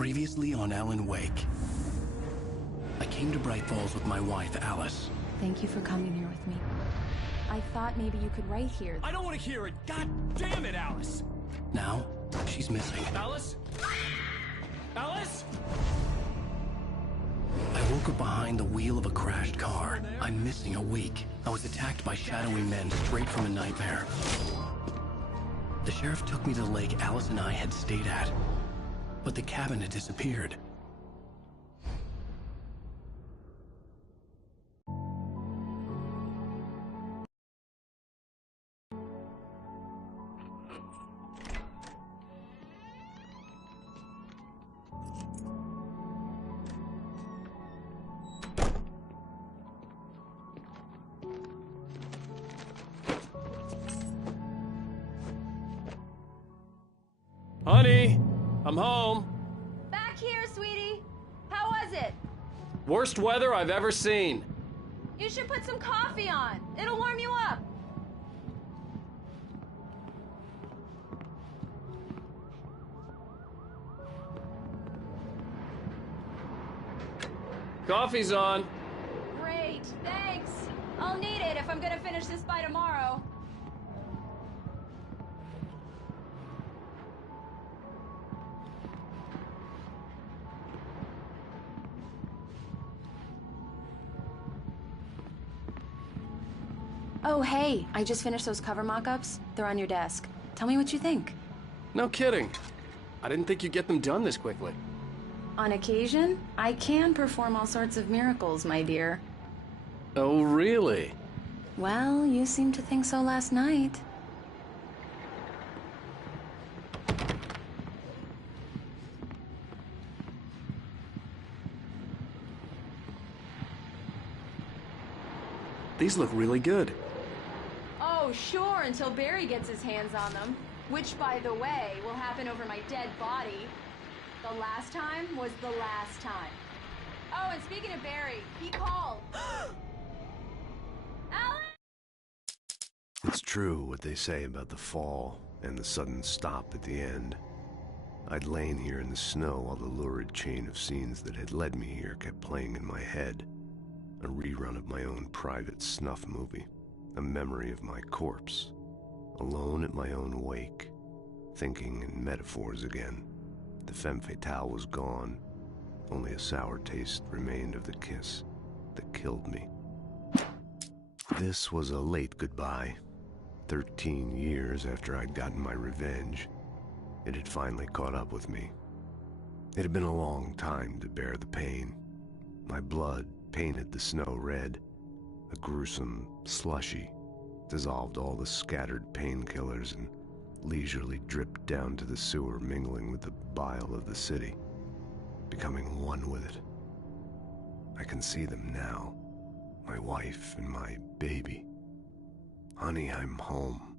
Previously on Alan Wake. I came to Bright Falls with my wife, Alice. Thank you for coming here with me. I thought maybe you could write here. I don't want to hear it! God damn it, Alice! Now, she's missing. Alice? Alice? I woke up behind the wheel of a crashed car. I'm missing a week. I was attacked by shadowy men straight from a nightmare. The sheriff took me to the lake Alice and I had stayed at. But the cabin had disappeared. Honey, I'm home. Back here, sweetie. How was it? Worst weather I've ever seen. You should put some coffee on. It'll warm you up. Coffee's on. Great, thanks. I'll need it if I'm gonna finish this by tomorrow. Oh, hey, I just finished those cover mock-ups. They're on your desk. Tell me what you think. No kidding. I didn't think you'd get them done this quickly. On occasion, I can perform all sorts of miracles, my dear. Oh, really? Well, you seemed to think so last night. These look really good. Oh, sure, until Barry gets his hands on them. Which, by the way, will happen over my dead body. The last time was the last time. Oh, and speaking of Barry, he called. Alan! It's true what they say about the fall and the sudden stop at the end. I'd lain here in the snow while the lurid chain of scenes that had led me here kept playing in my head. A rerun of my own private snuff movie. A memory of my corpse. Alone at my own wake. Thinking in metaphors again. The femme fatale was gone. Only a sour taste remained of the kiss that killed me. This was a late goodbye. 13 years after I'd gotten my revenge, it had finally caught up with me. It had been a long time to bear the pain. My blood painted the snow red. A gruesome slushy dissolved all the scattered painkillers and leisurely dripped down to the sewer, mingling with the bile of the city, becoming one with it. I can see them now, my wife and my baby. Honey, I'm home.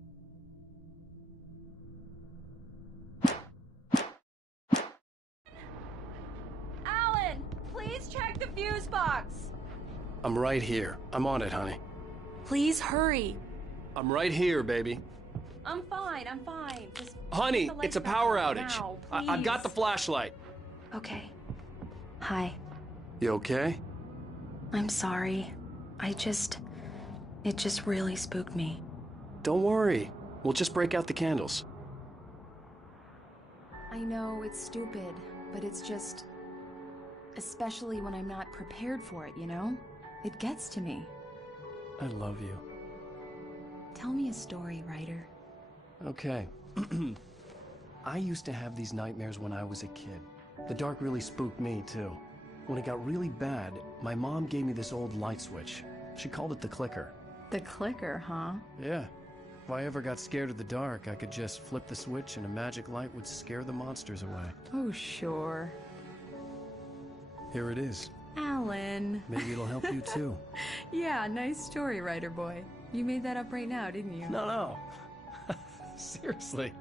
Alan, please check the fuse box. I'm right here. I'm on it, honey. Please hurry. I'm right here, baby. I'm fine, I'm fine. Just Honey, put the it's a lights back power on outage. now, I've got the please. flashlight. Okay. Hi. You okay? I'm sorry. It just really spooked me. Don't worry. We'll just break out the candles. I know it's stupid, but it's just... especially when I'm not prepared for it, you know? It gets to me. I love you. Tell me a story, writer. Okay. I used to have these nightmares when I was a kid. The dark really spooked me, too. When it got really bad, my mom gave me this old light switch. She called it the clicker. The clicker, huh? Yeah. If I ever got scared of the dark, I could just flip the switch and a magic light would scare the monsters away. Oh, sure. Here it is. Alan. Maybe it'll help you, too. Yeah, nice story, writer boy. You made that up right now, didn't you? No. Seriously.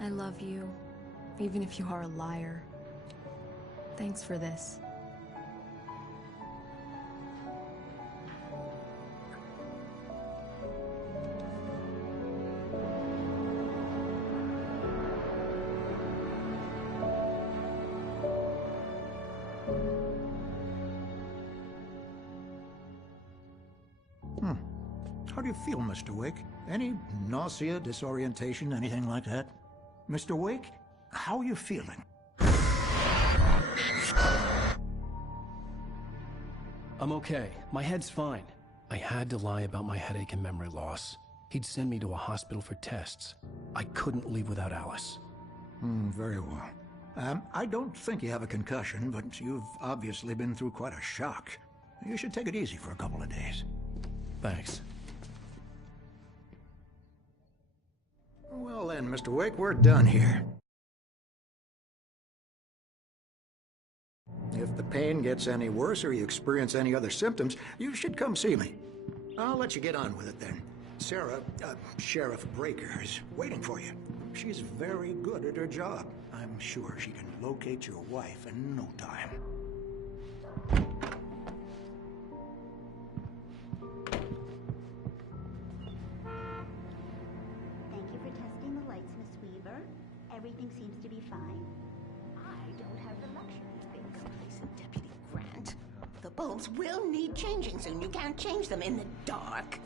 I love you, even if you are a liar. Thanks for this. How do you feel, Mr. Wake? Any nausea, disorientation, anything like that? Mr. Wake, how are you feeling? I'm okay. My head's fine. I had to lie about my headache and memory loss. He'd send me to a hospital for tests. I couldn't leave without Alice. Very well. I don't think you have a concussion, but you've obviously been through quite a shock. You should take it easy for a couple of days. Thanks. Well then, Mr. Wake, we're done here. If the pain gets any worse or you experience any other symptoms, you should come see me. I'll let you get on with it then. Sarah, Sheriff Breaker, is waiting for you. She's very good at her job. I'm sure she can locate your wife in no time. Thank you for testing the lights, Miss Weaver. Everything seems to be fine. I don't have the luxury of being complacent, Deputy Grant. The bulbs will need changing soon. You can't change them in the dark.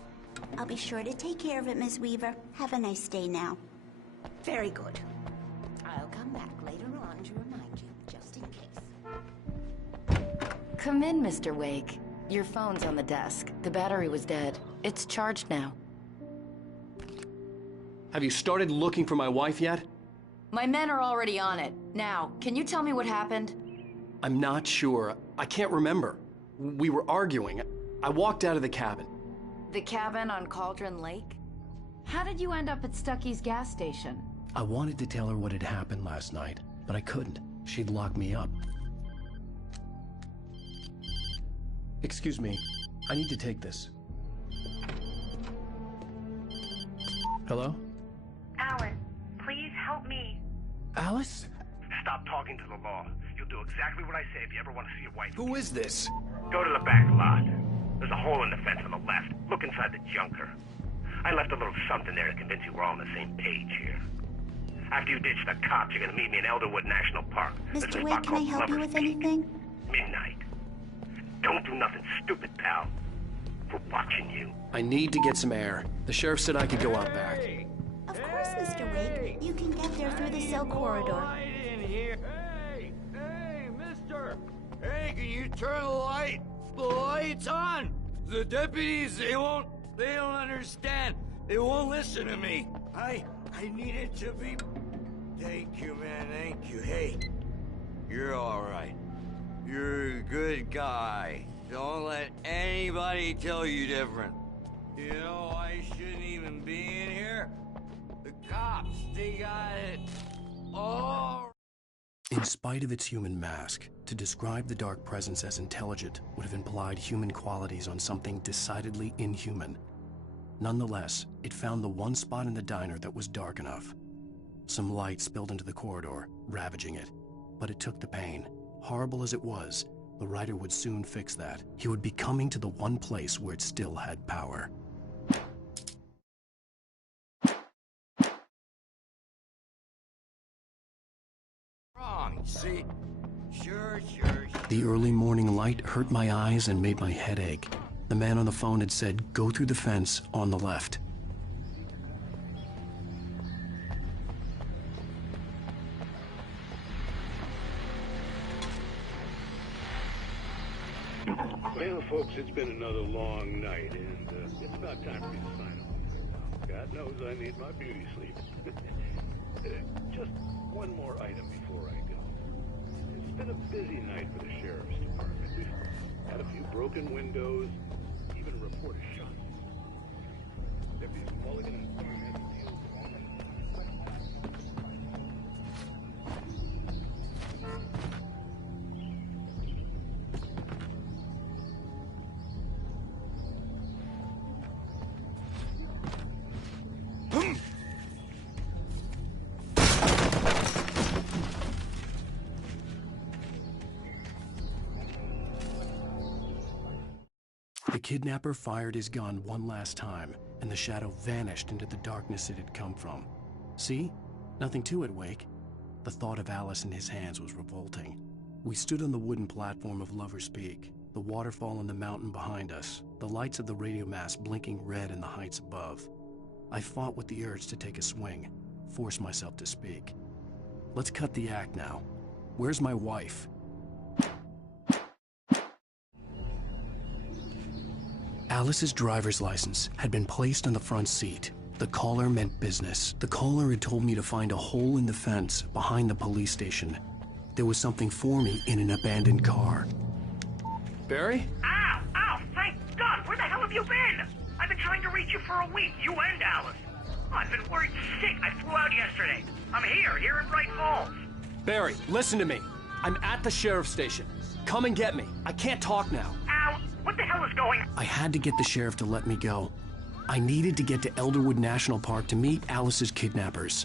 I'll be sure to take care of it, Miss Weaver. Have a nice day now. Very good. I'll come back later on to remind you, just in case. Come in, Mr. Wake. Your phone's on the desk. The battery was dead. It's charged now. Have you started looking for my wife yet? My men are already on it. Now, can you tell me what happened? I'm not sure. I can't remember. We were arguing. I walked out of the cabin. The cabin on Cauldron Lake? How did you end up at Stucky's gas station? I wanted to tell her what had happened last night, but I couldn't. She'd lock me up. Excuse me. I need to take this. Hello? Alan, please help me. Alice? Stop talking to the law. You'll do exactly what I say if you ever want to see your wife. Who is this? Go to the back lot. There's a hole in the fence on the left. Look inside the junker. I left a little something there to convince you we're all on the same page here. After you ditch the cops, you're gonna meet me in Elderwood National Park. There's a Mr. spot Wake, can I called help you Lover's with Peak. anything? Midnight. Don't do nothing stupid, pal. We're watching you. I need to get some air. The sheriff said I could go out back. Of course, Mr. Wake. You can get there through the cell corridor. Hey, mister! Hey, can you turn the light? The light's on! The deputies, they don't understand. They won't listen to me. I need it to be... Thank you, man, thank you. Hey, you're all right. You're a good guy. Don't let anybody tell you different. You know, I shouldn't even be in here. The cops, they got it all... In spite of its human mask, to describe the dark presence as intelligent would have implied human qualities on something decidedly inhuman. Nonetheless, it found the one spot in the diner that was dark enough. Some light spilled into the corridor, ravaging it. But it took the pain. Horrible as it was, the writer would soon fix that. He would be coming to the one place where it still had power. Wrong, see? Sure. The early morning light hurt my eyes and made my head ache. The man on the phone had said, "Go through the fence on the left." Well, folks, it's been another long night, and it's about time for me to sign off. God knows I need my beauty sleep. Just one more item before I go. It's been a busy night for the sheriff's department. We've had a few broken windows, even a report of shots. Deputies Mulligan and Thorne had to deal with all that. The kidnapper fired his gun one last time, and the shadow vanished into the darkness it had come from. See? Nothing to it, Wake. The thought of Alice in his hands was revolting. We stood on the wooden platform of Lover's Peak. The waterfall on the mountain behind us, the lights of the radio mast blinking red in the heights above. I fought with the urge to take a swing, force myself to speak. Let's cut the act now. Where's my wife? Alice's driver's license had been placed on the front seat. The caller meant business. The caller had told me to find a hole in the fence behind the police station. There was something for me in an abandoned car. Barry? Ow! Ow! Thank God! Where the hell have you been? I've been trying to reach you for a week, you and Alice. Oh, I've been worried sick. I flew out yesterday. I'm here in Bright Falls. Barry, listen to me. I'm at the sheriff's station. Come and get me. I can't talk now. Al, what the hell is going on? I had to get the sheriff to let me go. I needed to get to Elderwood National Park to meet Alice's kidnappers.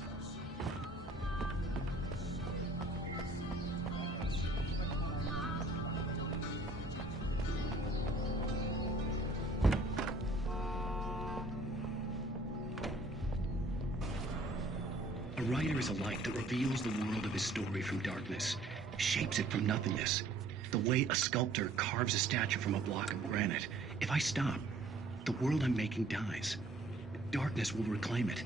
A writer is a light that reveals the world of his story from darkness, shapes it from nothingness. The way a sculptor carves a statue from a block of granite. If I stop, the world I'm making dies. Darkness will reclaim it.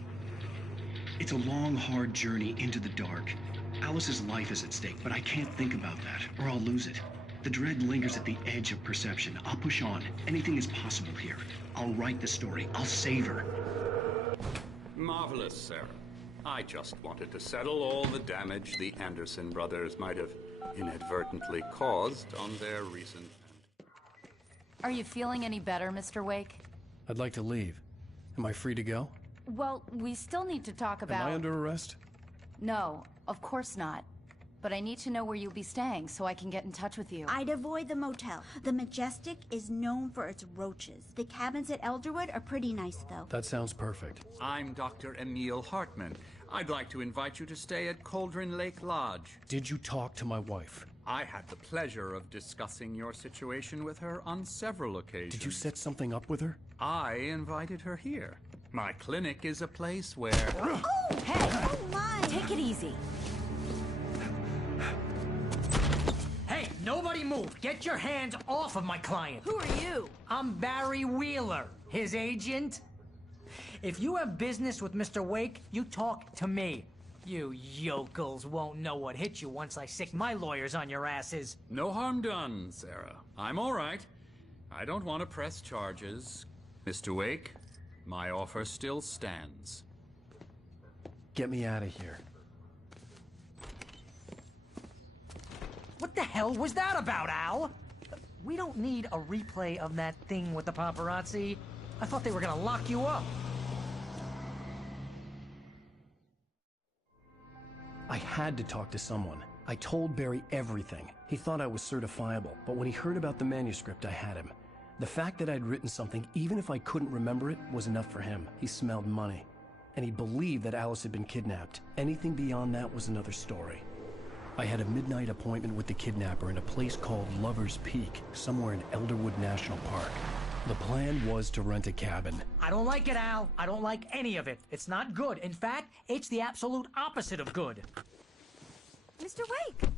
It's a long, hard journey into the dark. Alice's life is at stake, but I can't think about that, or I'll lose it. The dread lingers at the edge of perception. I'll push on. Anything is possible here. I'll write the story. I'll save her. Marvelous, Sarah. I just wanted to settle all the damage the Anderson brothers might have inadvertently caused on their recent... Are you feeling any better, Mr. Wake? I'd like to leave. Am I free to go? Well, we still need to talk about... Am I under arrest? No, of course not. But I need to know where you'll be staying so I can get in touch with you. I'd avoid the motel. The Majestic is known for its roaches. The cabins at Elderwood are pretty nice, though. That sounds perfect. I'm Dr. Emil Hartman. I'd like to invite you to stay at Cauldron Lake Lodge. Did you talk to my wife? I had the pleasure of discussing your situation with her on several occasions. Did you set something up with her? I invited her here. My clinic is a place where... Oh, hey! Oh, my! Take it easy. Hey, nobody move! Get your hands off of my client! Who are you? I'm Barry Wheeler, his agent. If you have business with Mr. Wake, you talk to me. You yokels won't know what hit you once I sick my lawyers on your asses. No harm done, Sarah. I'm all right. I don't want to press charges. Mr. Wake, my offer still stands. Get me out of here. What the hell was that about, Al? We don't need a replay of that thing with the paparazzi. I thought they were gonna lock you up. I had to talk to someone. I told Barry everything. He thought I was certifiable, but when he heard about the manuscript, I had him. The fact that I'd written something, even if I couldn't remember it, was enough for him. He smelled money. And he believed that Alice had been kidnapped. Anything beyond that was another story. I had a midnight appointment with the kidnapper in a place called Lover's Peak, somewhere in Elderwood National Park. The plan was to rent a cabin. I don't like it, Al. I don't like any of it. It's not good. In fact, it's the absolute opposite of good. Mr. Wake!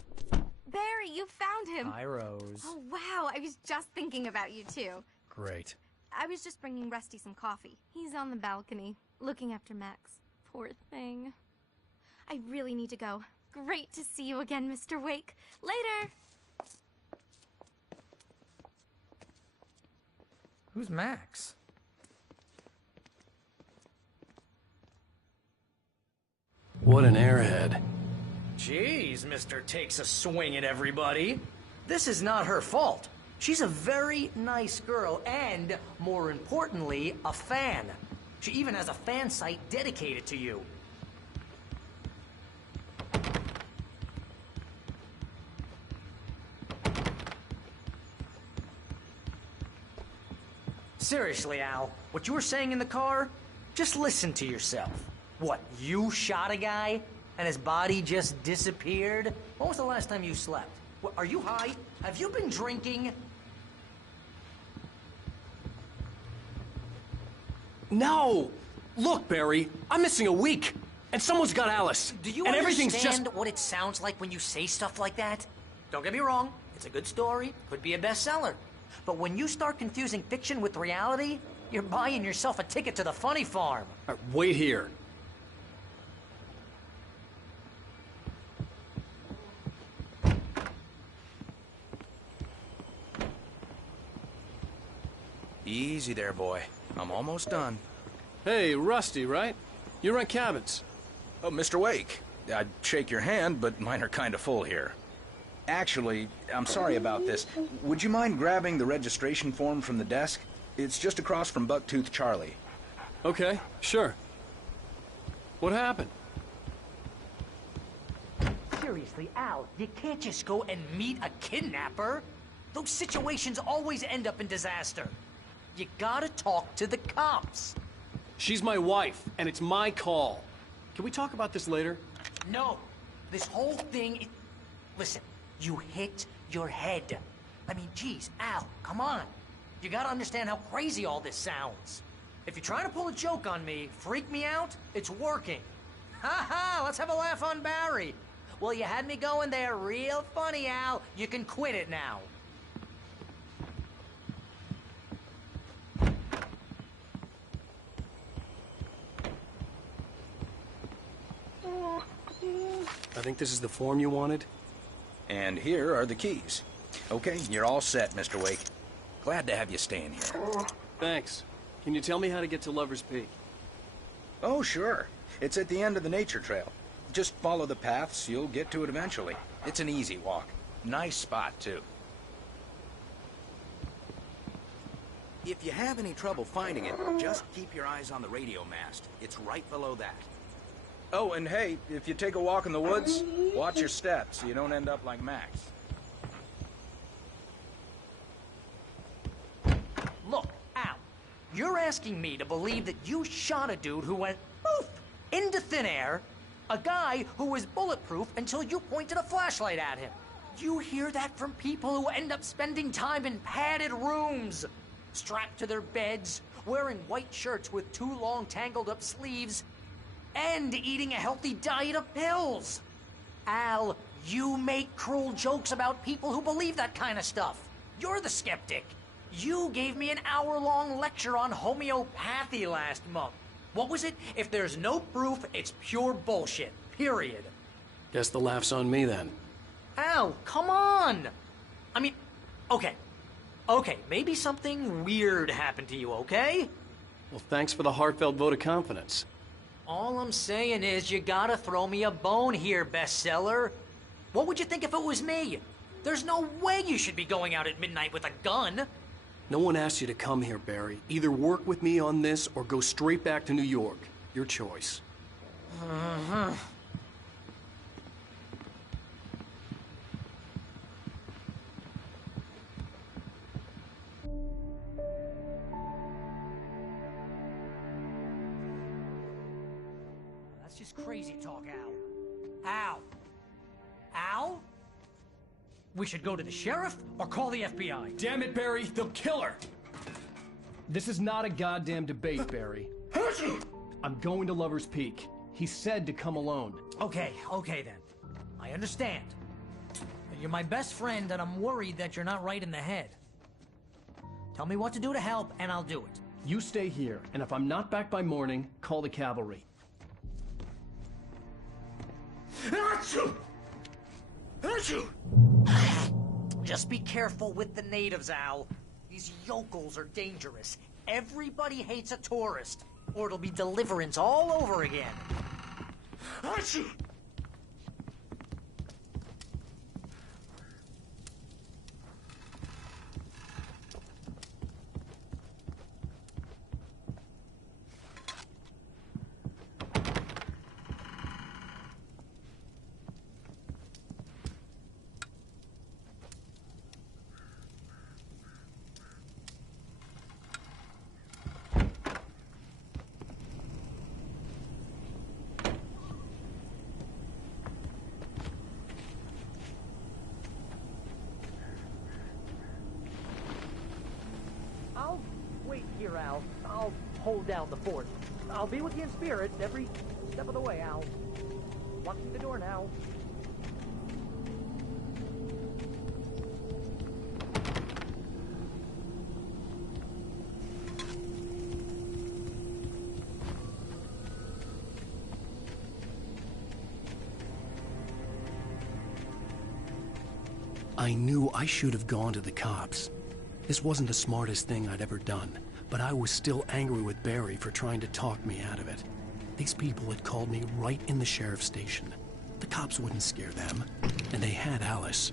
Barry, you found him! Hi, Rose. Oh, wow. I was just thinking about you, too. Great. I was just bringing Rusty some coffee. He's on the balcony, looking after Max. Poor thing. I really need to go. Great to see you again, Mr. Wake. Later! Who's Max? What an airhead. Jeez, Mr. Takes a swing at everybody. This is not her fault. She's a very nice girl and, more importantly, a fan. She even has a fan site dedicated to you. Seriously, Al, what you were saying in the car, just listen to yourself. What, you shot a guy and his body just disappeared? When was the last time you slept? What, are you high? Have you been drinking? No! Look, Barry, I'm missing a week, and someone's got Alice. Do you and understand everything's just... what it sounds like when you say stuff like that? Don't get me wrong, it's a good story, could be a bestseller. But when you start confusing fiction with reality, you're buying yourself a ticket to the funny farm. All right, wait here. Easy there, boy. I'm almost done. Hey, Rusty, right? You rent cabins. Oh, Mr. Wake. I'd shake your hand, but mine are kind of full here. Actually, I'm sorry about this. Would you mind grabbing the registration form from the desk? It's just across from Bucktooth Charlie. Okay, sure. What happened? Seriously, Al, you can't just go and meet a kidnapper. Those situations always end up in disaster. You gotta talk to the cops. She's my wife, and it's my call. Can we talk about this later? No. This whole thing... Listen, you hit your head. I mean, geez, Al, come on. You gotta understand how crazy all this sounds. If you're trying to pull a joke on me, freak me out, it's working. Ha ha, let's have a laugh on Barry. Well, you had me going there real funny, Al. You can quit it now. I think this is the form you wanted. And here are the keys. Okay, you're all set, Mr. Wake. Glad to have you staying here. Thanks. Can you tell me how to get to Lover's Peak? Oh, sure. It's at the end of the nature trail. Just follow the paths, you'll get to it eventually. It's an easy walk. Nice spot, too. If you have any trouble finding it, just keep your eyes on the radio mast. It's right below that. Oh, and hey, if you take a walk in the woods, watch your steps so you don't end up like Max. Look, Al, you're asking me to believe that you shot a dude who went poof into thin air, a guy who was bulletproof until you pointed a flashlight at him. You hear that from people who end up spending time in padded rooms, strapped to their beds, wearing white shirts with too long tangled up sleeves, and eating a healthy diet of pills. Al, you make cruel jokes about people who believe that kind of stuff. You're the skeptic. You gave me an hour-long lecture on homeopathy last month. What was it? If there's no proof, it's pure bullshit. Period. Guess the laugh's on me then. Al, come on! I mean, okay. Okay, maybe something weird happened to you, okay? Well, thanks for the heartfelt vote of confidence. All I'm saying is you gotta throw me a bone here, bestseller. What would you think if it was me? There's no way you should be going out at midnight with a gun. No one asked you to come here, Barry. Either work with me on this or go straight back to New York. Your choice. That's just crazy talk, Al. Al? Al? We should go to the sheriff or call the FBI. Damn it, Barry, they'll kill her! This is not a goddamn debate, Barry. I'm going to Lover's Peak. He said to come alone. Okay then. I understand. You're my best friend, and I'm worried that you're not right in the head. Tell me what to do to help, and I'll do it. You stay here, and if I'm not back by morning, call the cavalry. Just be careful with the natives, Al. These yokels are dangerous. Everybody hates a tourist, or it'll be Deliverance all over again. I'll wait here, Al. I'll hold down the fort. I'll be with you in spirit every step of the way, Al. Locking the door now. I knew I should have gone to the cops. This wasn't the smartest thing I'd ever done, but I was still angry with Barry for trying to talk me out of it. These people had called me right in the sheriff's station. The cops wouldn't scare them, and they had Alice.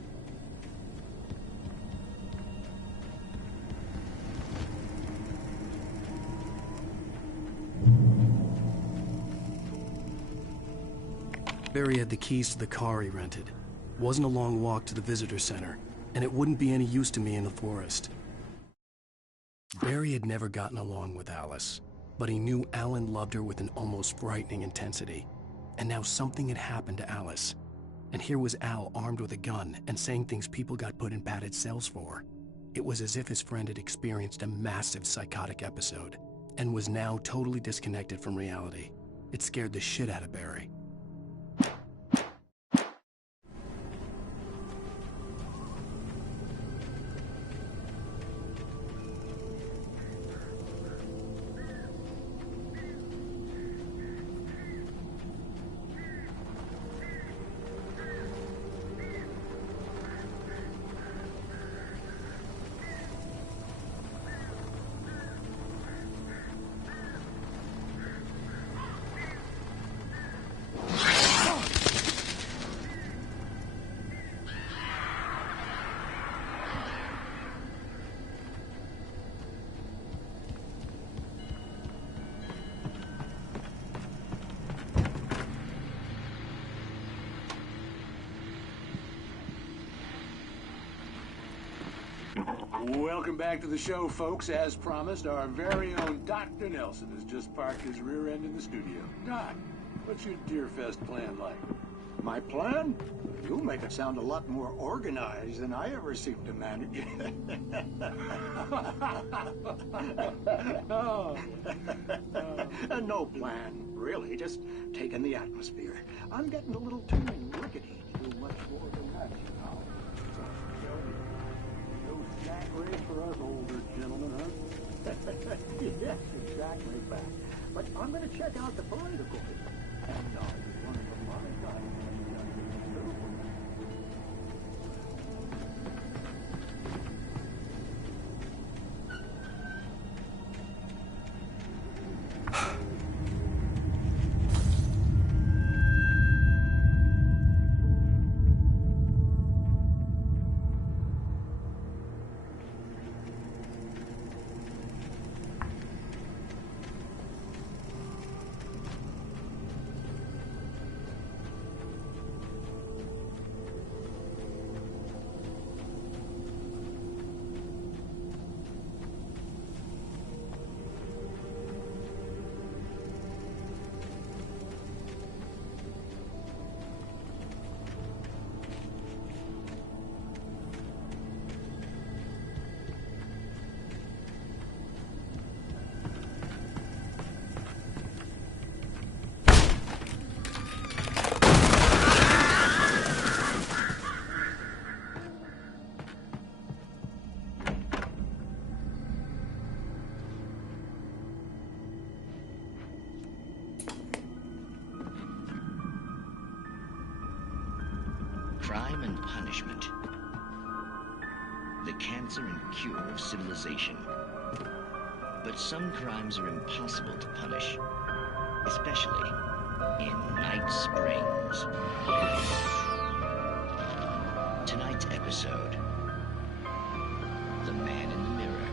Barry had the keys to the car he rented. It wasn't a long walk to the visitor center, and it wouldn't be any use to me in the forest. Barry had never gotten along with Alice, but he knew Alan loved her with an almost frightening intensity. And now something had happened to Alice. And here was Al armed with a gun and saying things people got put in padded cells for. It was as if his friend had experienced a massive psychotic episode and was now totally disconnected from reality. It scared the shit out of Barry. Welcome back to the show, folks. As promised, our very own Dr. Nelson has just parked his rear end in the studio. Doc, what's your Deerfest plan like? My plan? You make it sound a lot more organized than I ever seem to manage. No plan, really. Just taking the atmosphere. I'm getting a little too rickety to do much more than that, you know. Snack race for us older gentlemen, huh? Yes, exactly, back. But I'm going to check out the political business. And one of the my guys Crime and punishment. The cancer and cure of civilization. But some crimes are impossible to punish, especially in Night Springs. Tonight's episode, The Man in the Mirror.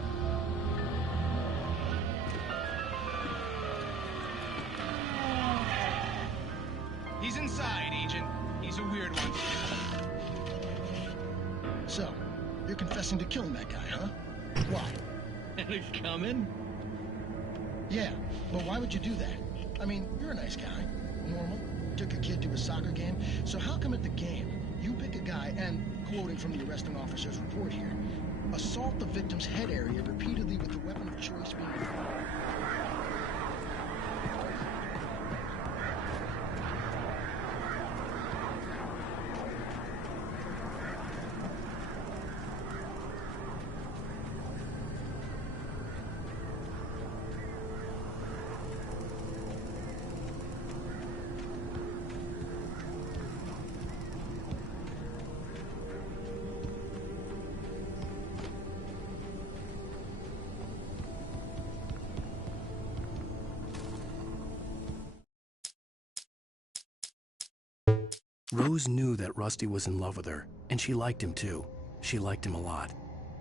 He's inside, Agent. He's a weird one. So, you're confessing to killing that guy, huh? Why? And it's coming? Yeah, but why would you do that? I mean, you're a nice guy. Normal. Took your kid to a soccer game. So how come at the game, you pick a guy and, quoting from the arresting officer's report here, assault the victim's head area repeatedly with the weapon of choice being... Rose knew that Rusty was in love with her, and she liked him too. She liked him a lot.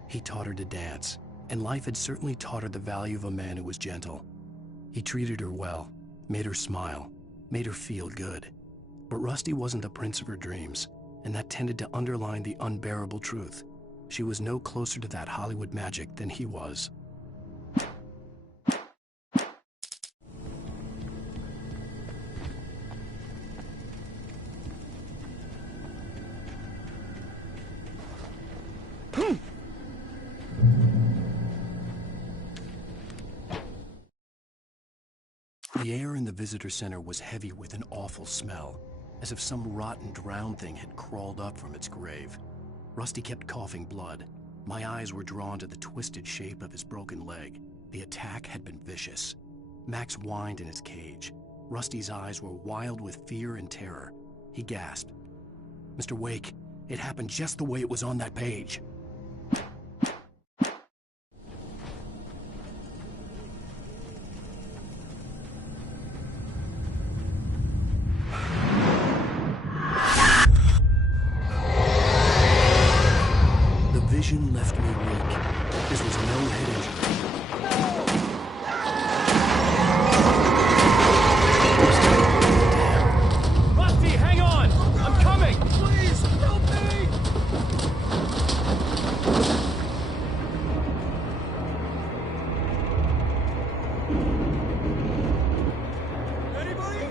He taught her to dance, and life had certainly taught her the value of a man who was gentle. He treated her well, made her smile, made her feel good. But Rusty wasn't the prince of her dreams, and that tended to underline the unbearable truth. She was no closer to that Hollywood magic than he was. The air in the visitor center was heavy with an awful smell, as if some rotten drowned thing had crawled up from its grave. Rusty kept coughing blood. My eyes were drawn to the twisted shape of his broken leg. The attack had been vicious. Max whined in his cage. Rusty's eyes were wild with fear and terror. He gasped. "Mr. Wake, it happened just the way it was on that page." Vision left me weak. This was no head injury. Rusty, hang on! I'm coming! Please, help me! Anybody?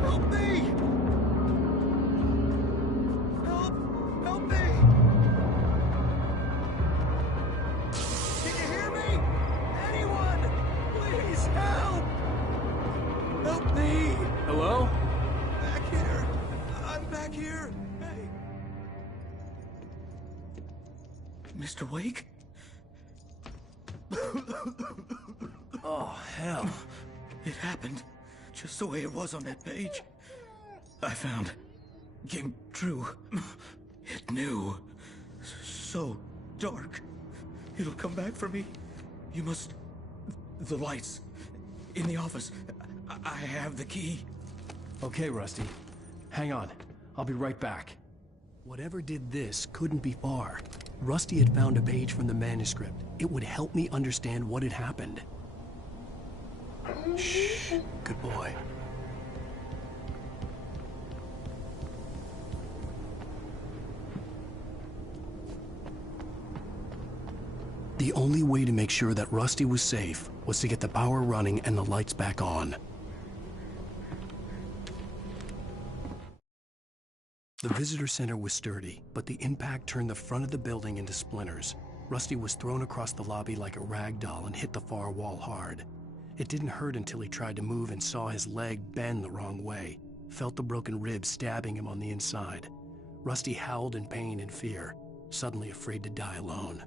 Help me! Help me! Help me! Hello? Back here! I'm back here! Hey! Mr. Wake? Oh, hell. It happened just the way it was on that page. I found. Came true. It knew. So dark. It'll come back for me. You must... The lights. In the office. I have the key. Okay, Rusty. Hang on. I'll be right back. Whatever did this couldn't be far. Rusty had found a page from the manuscript. It would help me understand what had happened. Shh. Good boy. The only way to make sure that Rusty was safe was to get the power running and the lights back on. The visitor center was sturdy, but the impact turned the front of the building into splinters. Rusty was thrown across the lobby like a rag doll and hit the far wall hard. It didn't hurt until he tried to move and saw his leg bend the wrong way, felt the broken rib stabbing him on the inside. Rusty howled in pain and fear, suddenly afraid to die alone.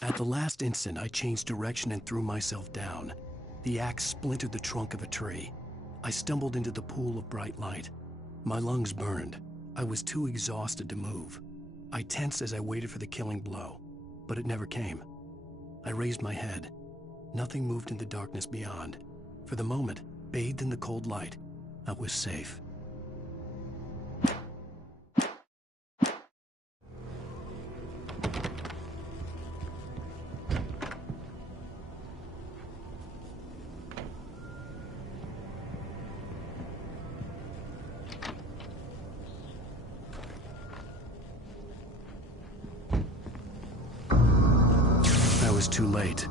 At the last instant, I changed direction and threw myself down. The axe splintered the trunk of a tree. I stumbled into the pool of bright light. My lungs burned. I was too exhausted to move. I tensed as I waited for the killing blow, but it never came. I raised my head. Nothing moved in the darkness beyond. For the moment, bathed in the cold light, I was safe. I was too late.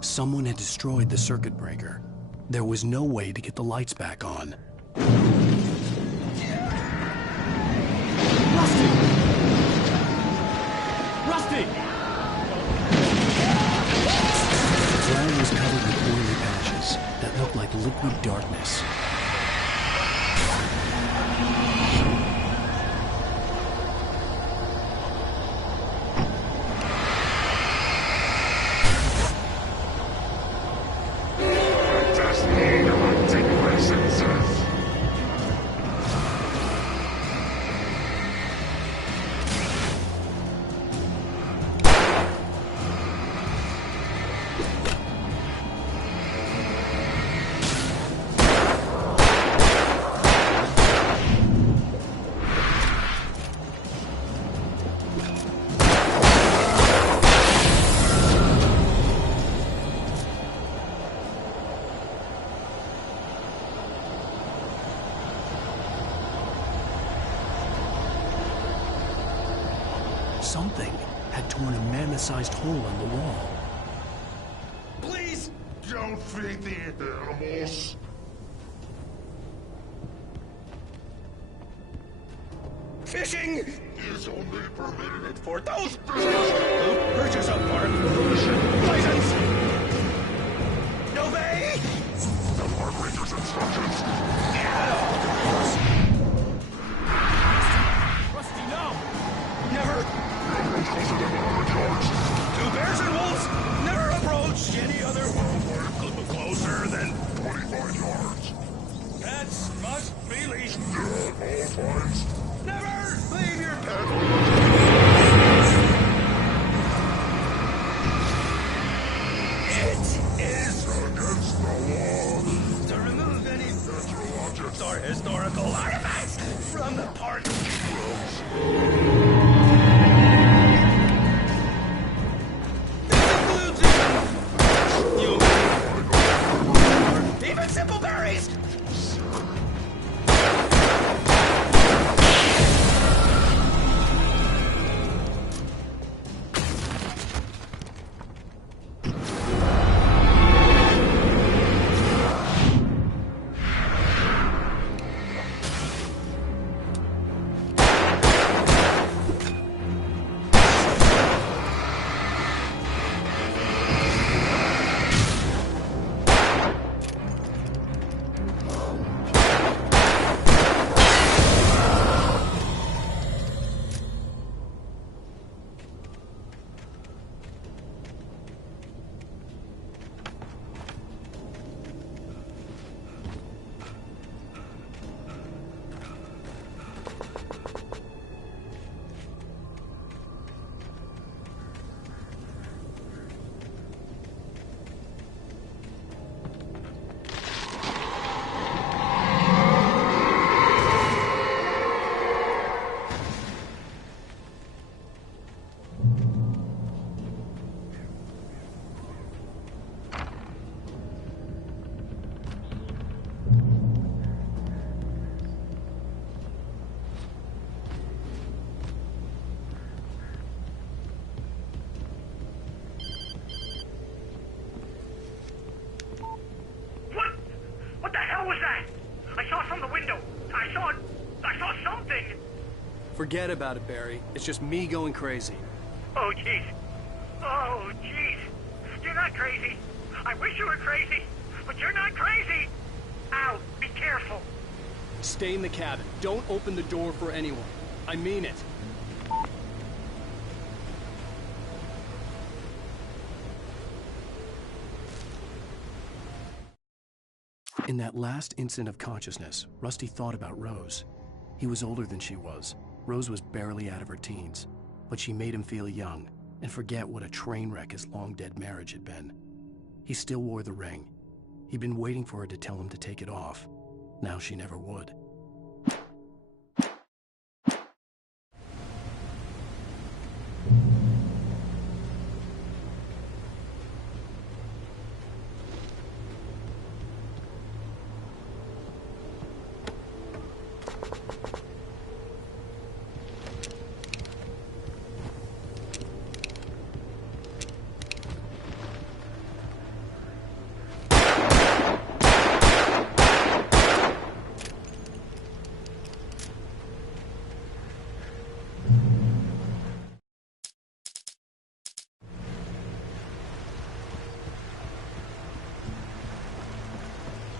Someone had destroyed the circuit breaker. There was no way to get the lights back on. Rusty! Rusty! The ground was covered with oily patches that looked like liquid darkness. Something had torn a mammoth-sized hole in the wall. Please! Don't feed the animals. Fishing is only permitted for those who purchase a park license. No bay. The park ranger's instructions. Rusty, no! Never. Two bears and wolves never approach any other closer than 25 yards. Pets must be leashed. Yeah, all times. Never leave your pet. It is against the law to remove any natural objects or historical artifacts from the park. Even simple berries! Forget about it, Barry. It's just me going crazy. Oh, jeez. Oh, jeez. You're not crazy. I wish you were crazy, but you're not crazy. Ow, be careful. Stay in the cabin. Don't open the door for anyone. I mean it. In that last instant of consciousness, Rusty thought about Rose. He was older than she was. Rose was barely out of her teens, but she made him feel young and forget what a train wreck his long-dead marriage had been. He still wore the ring. He'd been waiting for her to tell him to take it off. Now she never would.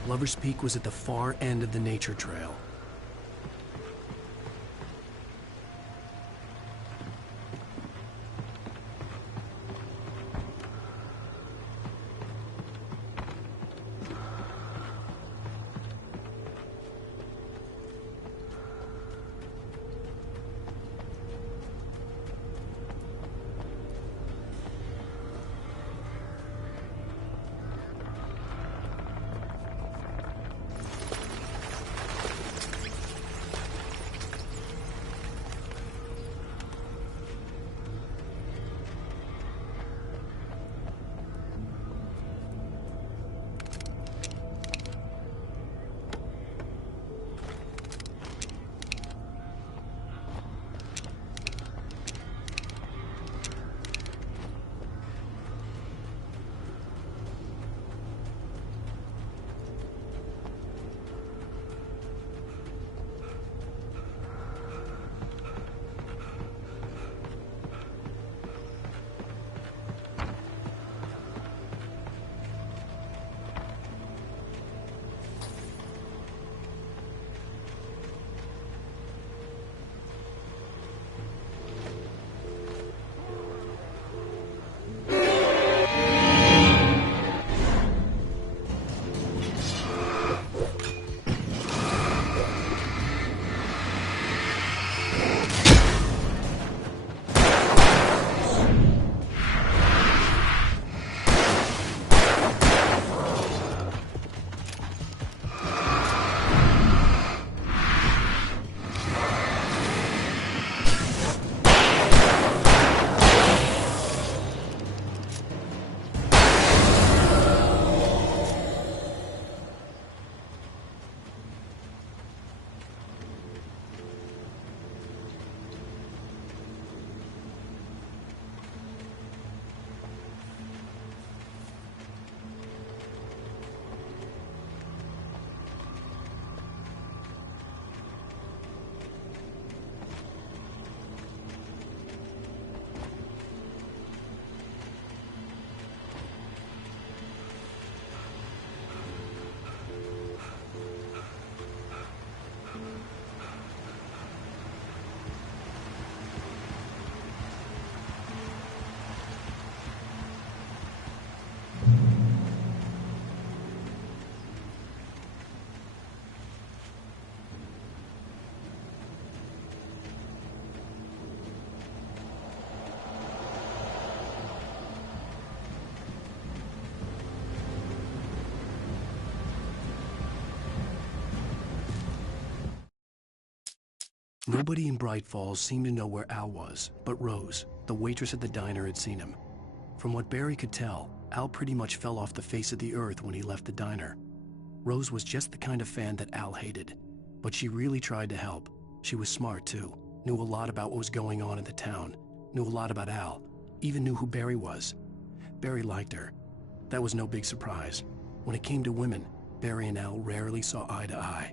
Lover's Peak was at the far end of the nature trail. Nobody in Bright Falls seemed to know where Al was, but Rose, the waitress at the diner, had seen him. From what Barry could tell, Al pretty much fell off the face of the earth when he left the diner. Rose was just the kind of fan that Al hated, but she really tried to help. She was smart too, knew a lot about what was going on in the town, knew a lot about Al, even knew who Barry was. Barry liked her. That was no big surprise. When it came to women, Barry and Al rarely saw eye to eye.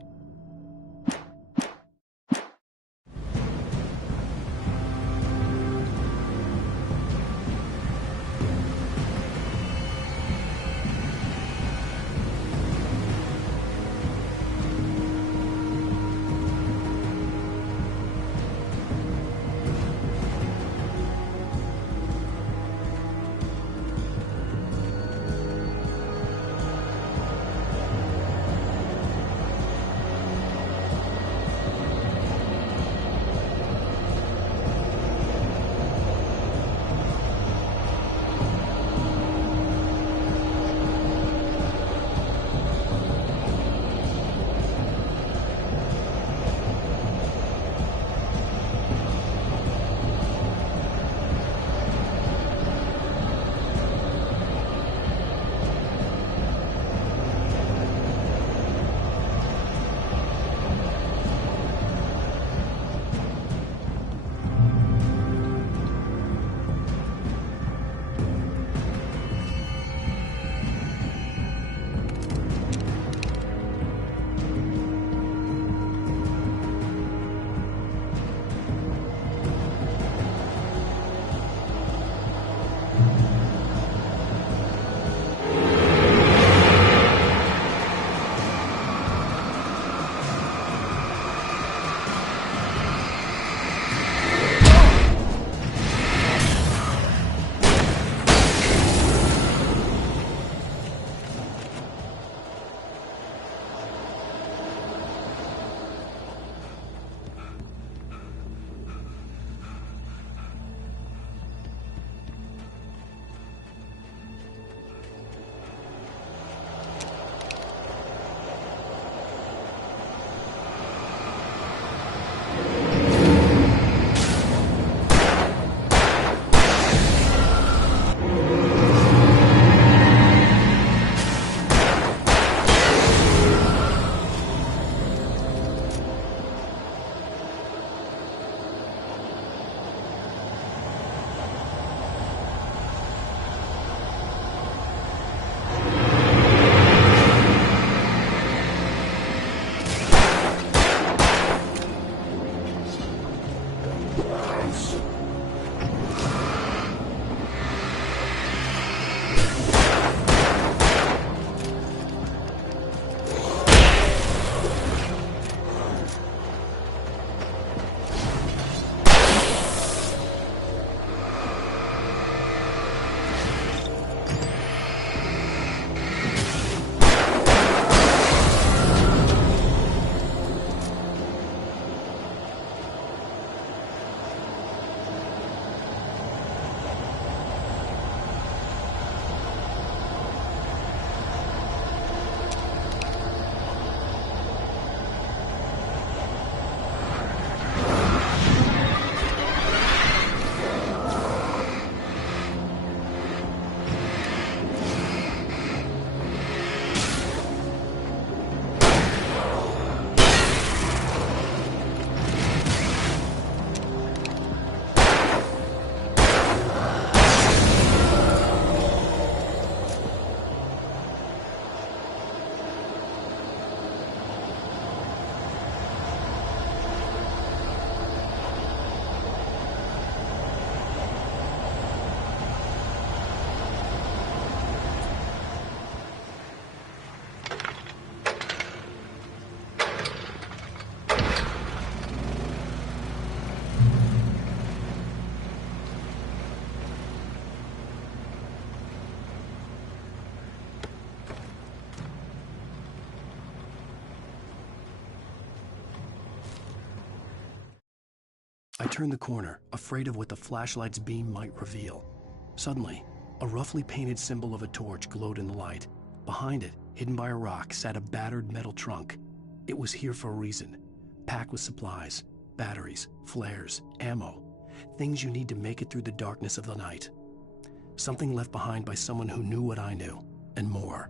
I turned the corner, afraid of what the flashlight's beam might reveal. Suddenly, a roughly painted symbol of a torch glowed in the light. Behind it, hidden by a rock, sat a battered metal trunk. It was here for a reason, packed with supplies. batteries, flares, ammo. Things you need to make it through the darkness of the night. Something left behind by someone who knew what I knew, and more.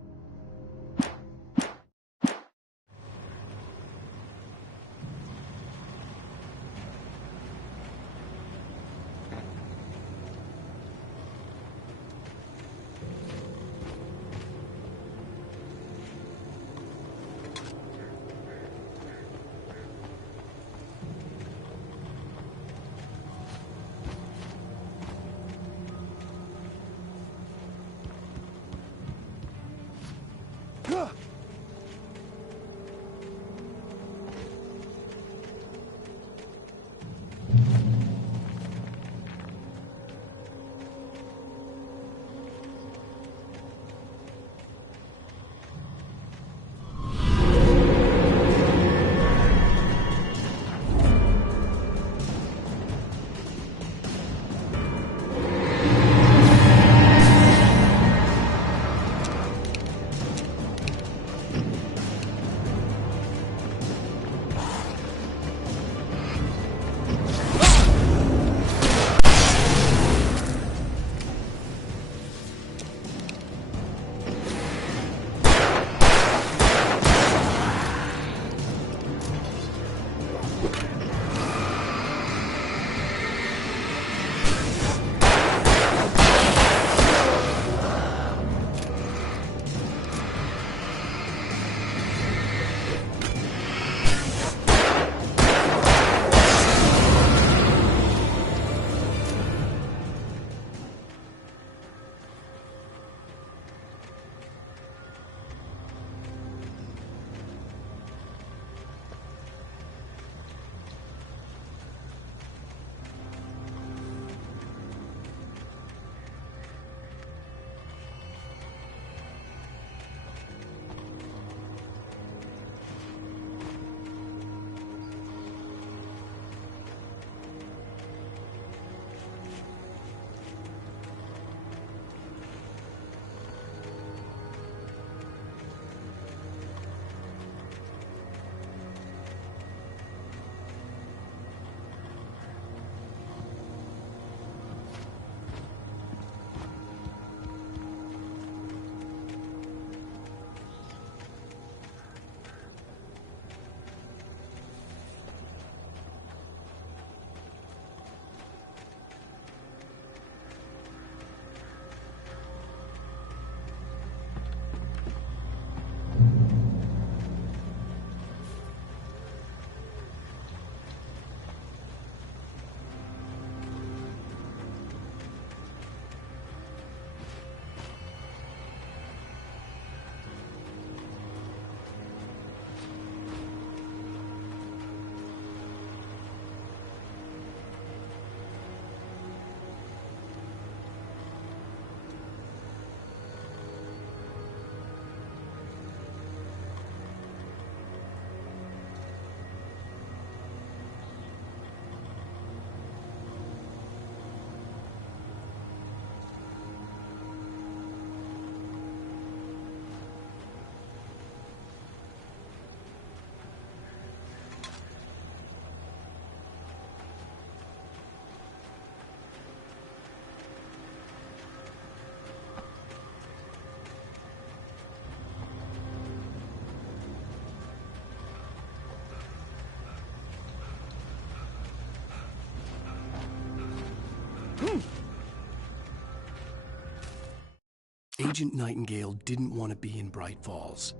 Agent Nightingale didn't want to be in Bright Falls.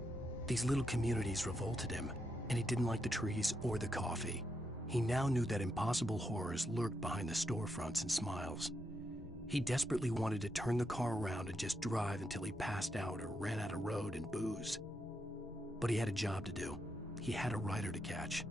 These little communities revolted him, and he didn't like the trees or the coffee. He now knew that impossible horrors lurked behind the storefronts and smiles. He desperately wanted to turn the car around and just drive until he passed out or ran out of road and booze. But he had a job to do. He had a rider to catch.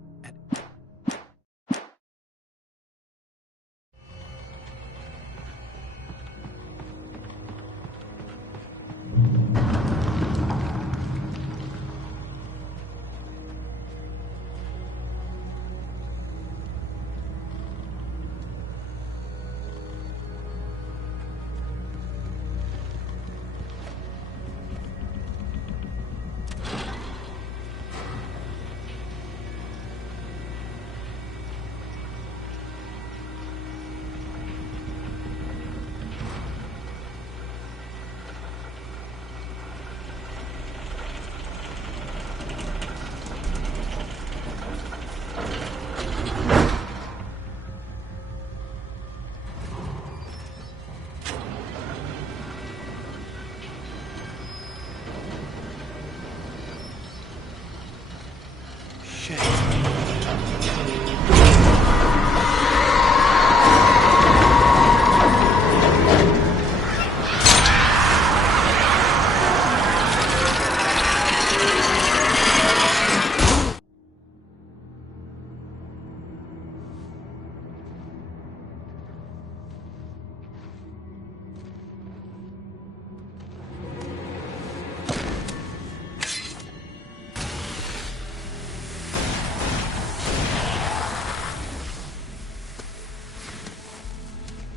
shit.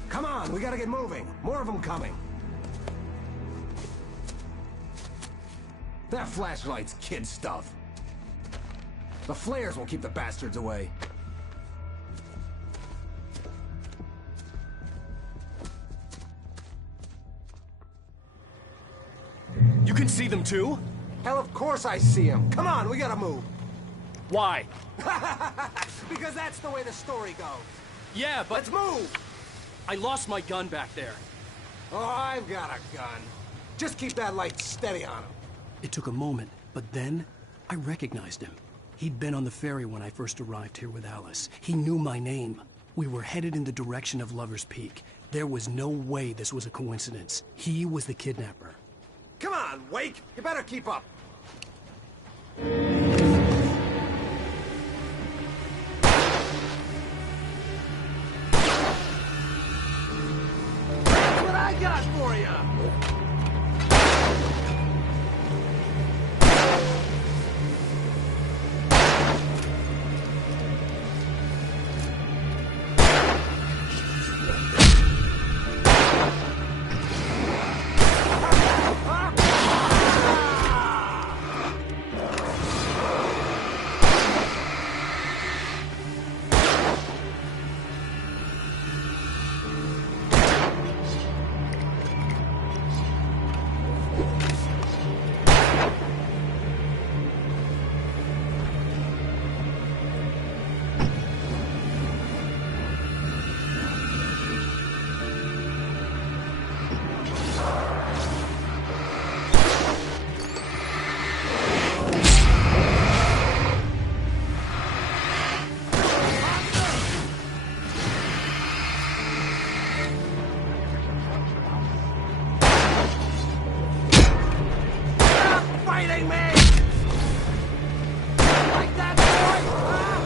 Come on, we gotta get moving. More of them coming. That flashlight's kid stuff. The flares will keep the bastards away. You can see them too? Hell, of course I see them. Come on, we gotta move. Why? Because that's the way the story goes. Yeah, but... Let's move! I lost my gun back there. Oh, I've got a gun. Just keep that light steady on him. It took a moment, but then I recognized him. He'd been on the ferry when I first arrived here with Alice. He knew my name. We were headed in the direction of Lover's Peak. There was no way this was a coincidence. He was the kidnapper. Come on, Wake! You better keep up. What I got for you? Fighting me! Like that, boy! Huh?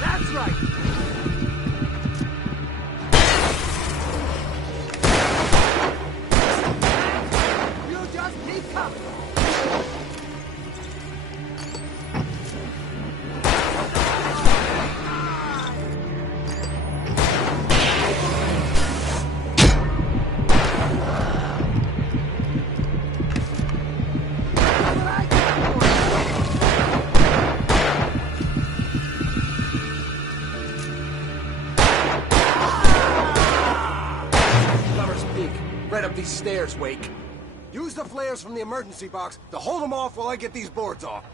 That's right! You just keep coming! Right up these stairs, Wake. Use the flares from the emergency box to hold them off while I get these boards off.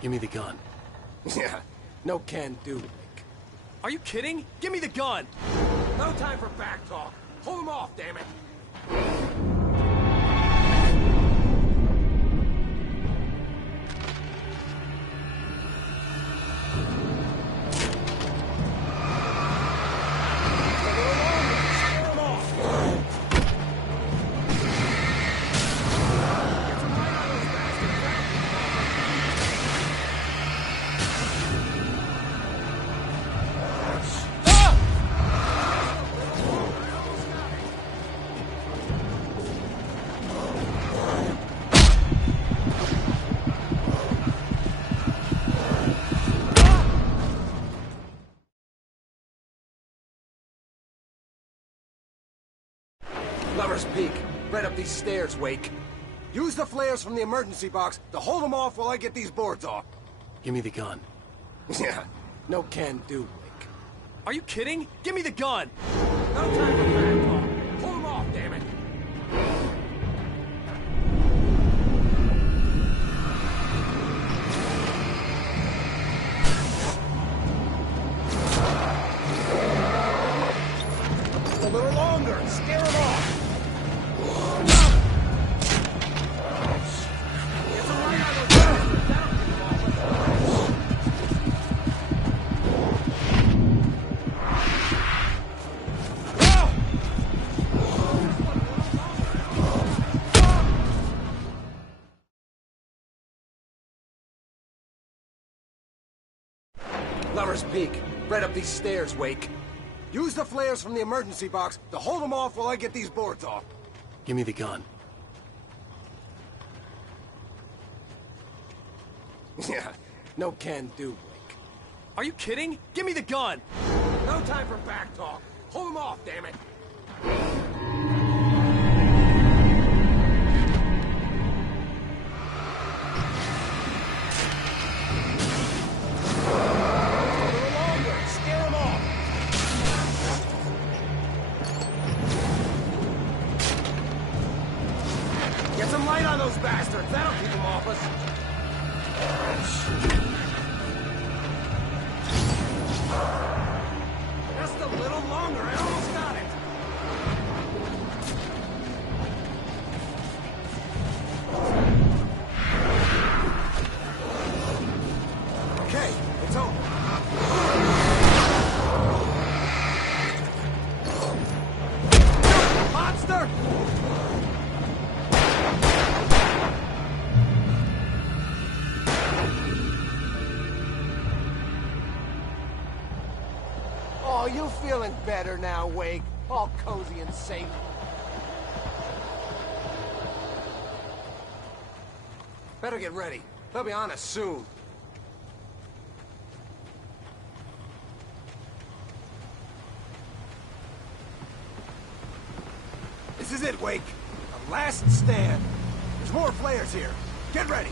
Give me the gun. Yeah, no can do, Wake. Are you kidding? Give me the gun! No time for back talk. Hold them off, damn it. Lover's Peak. Right up these stairs, Wake. Use the flares from the emergency box to hold them off while I get these boards off. Give me the gun. Yeah, no can do, Wake. Are you kidding? Give me the gun! No time for back talk. Hold them off, damn it. A little longer. Scare them off. Get some light on those guys. Lover's Peak. Right up these stairs, Wake. Use the flares from the emergency box to hold them off while I get these boards off. Give me the gun. Yeah, no can do, Wake. Are you kidding? Give me the gun! No time for back talk. Hold them off, damn it. Get some light on those bastards. That'll keep them off us. Just a little longer. I almost got it. Okay, it's over. Monster! Oh, you feeling better now, Wake? All cozy and safe. Better get ready. They'll be on us soon. This is it, Wake. A last stand. There's more flares here. Get ready.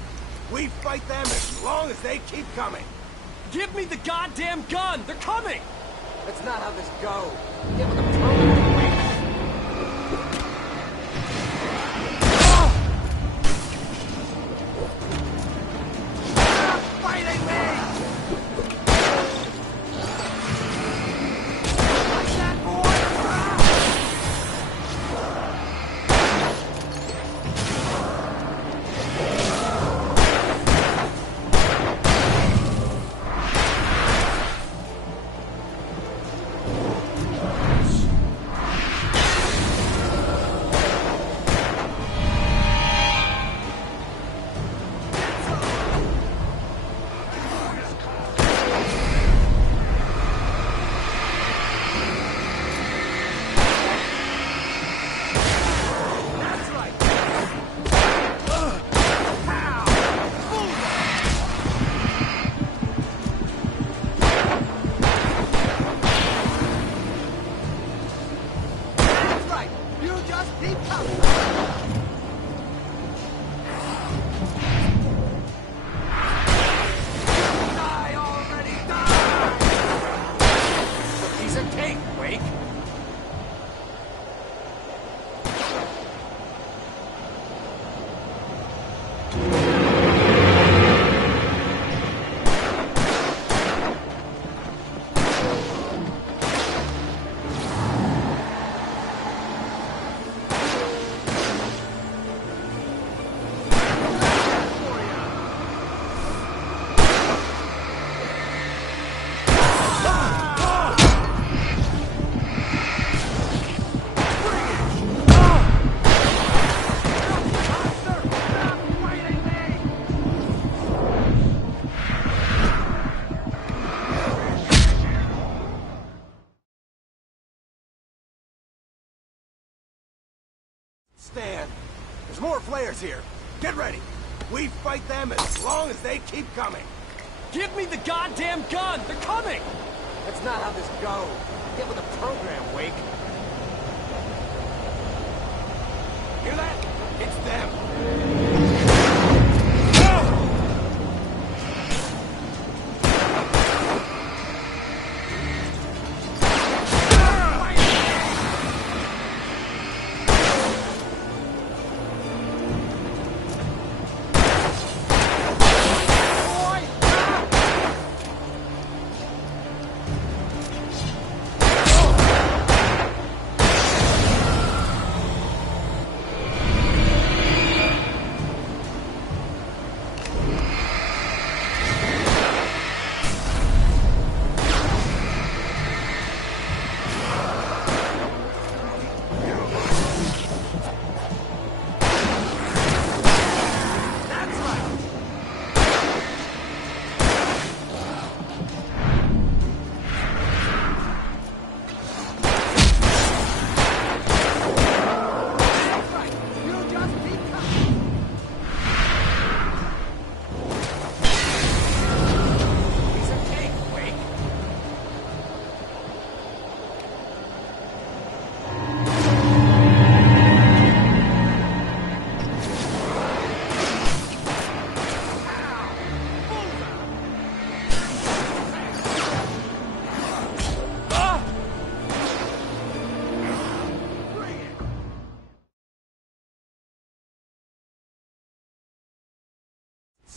We fight them as long as they keep coming. Give me the goddamn gun! They're coming! That's not how this goes. Get with the program, Wake. Fighting me! Like that, boy! Stand. There's more flares here. Get ready. We fight them as long as they keep coming. Give me the goddamn gun! They're coming! That's not how this goes. Get with the program, Wake. Hear that? It's them.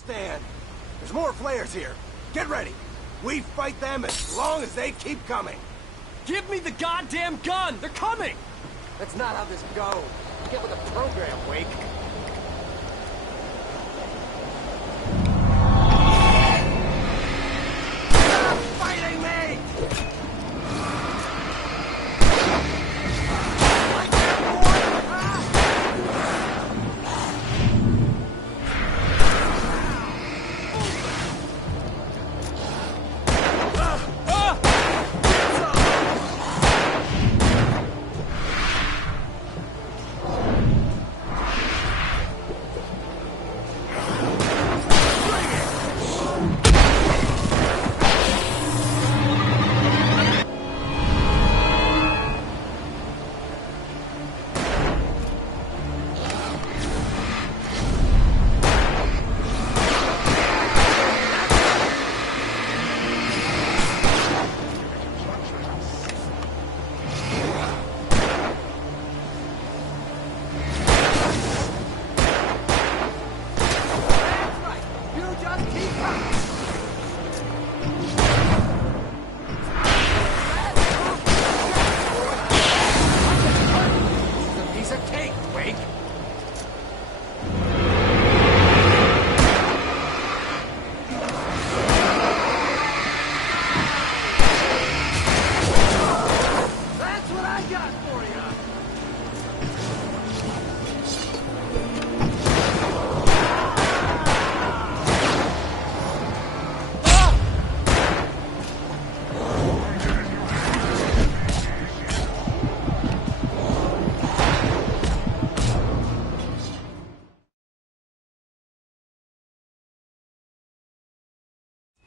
stand. There's more flares here. Get ready. We fight them as long as they keep coming. Give me the goddamn gun! They're coming! That's not how this goes. Get with the program, Wake. Stop fighting me! Like that, boy!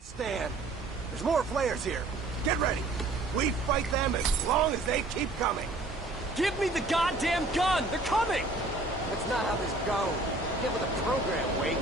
Stand. There's more flares here. Get ready. We fight them as long as they keep coming. Give me the goddamn gun! They're coming! That's not how this goes. Get with the program, Wake.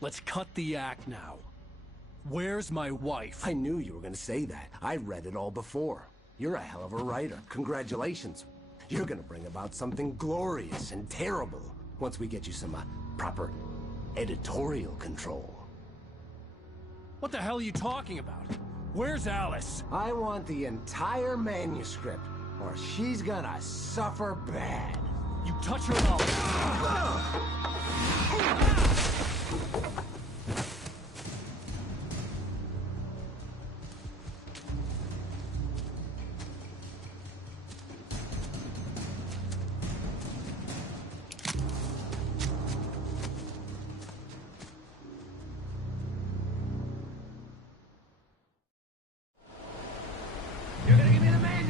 Let's cut the act now. Where's my wife? I knew you were gonna say that. I read it all before. You're a hell of a writer. Congratulations. You're gonna bring about something glorious and terrible once we get you some proper editorial control. What the hell are you talking about? Where's Alice? I want the entire manuscript, or she's gonna suffer bad. You touch her mouth.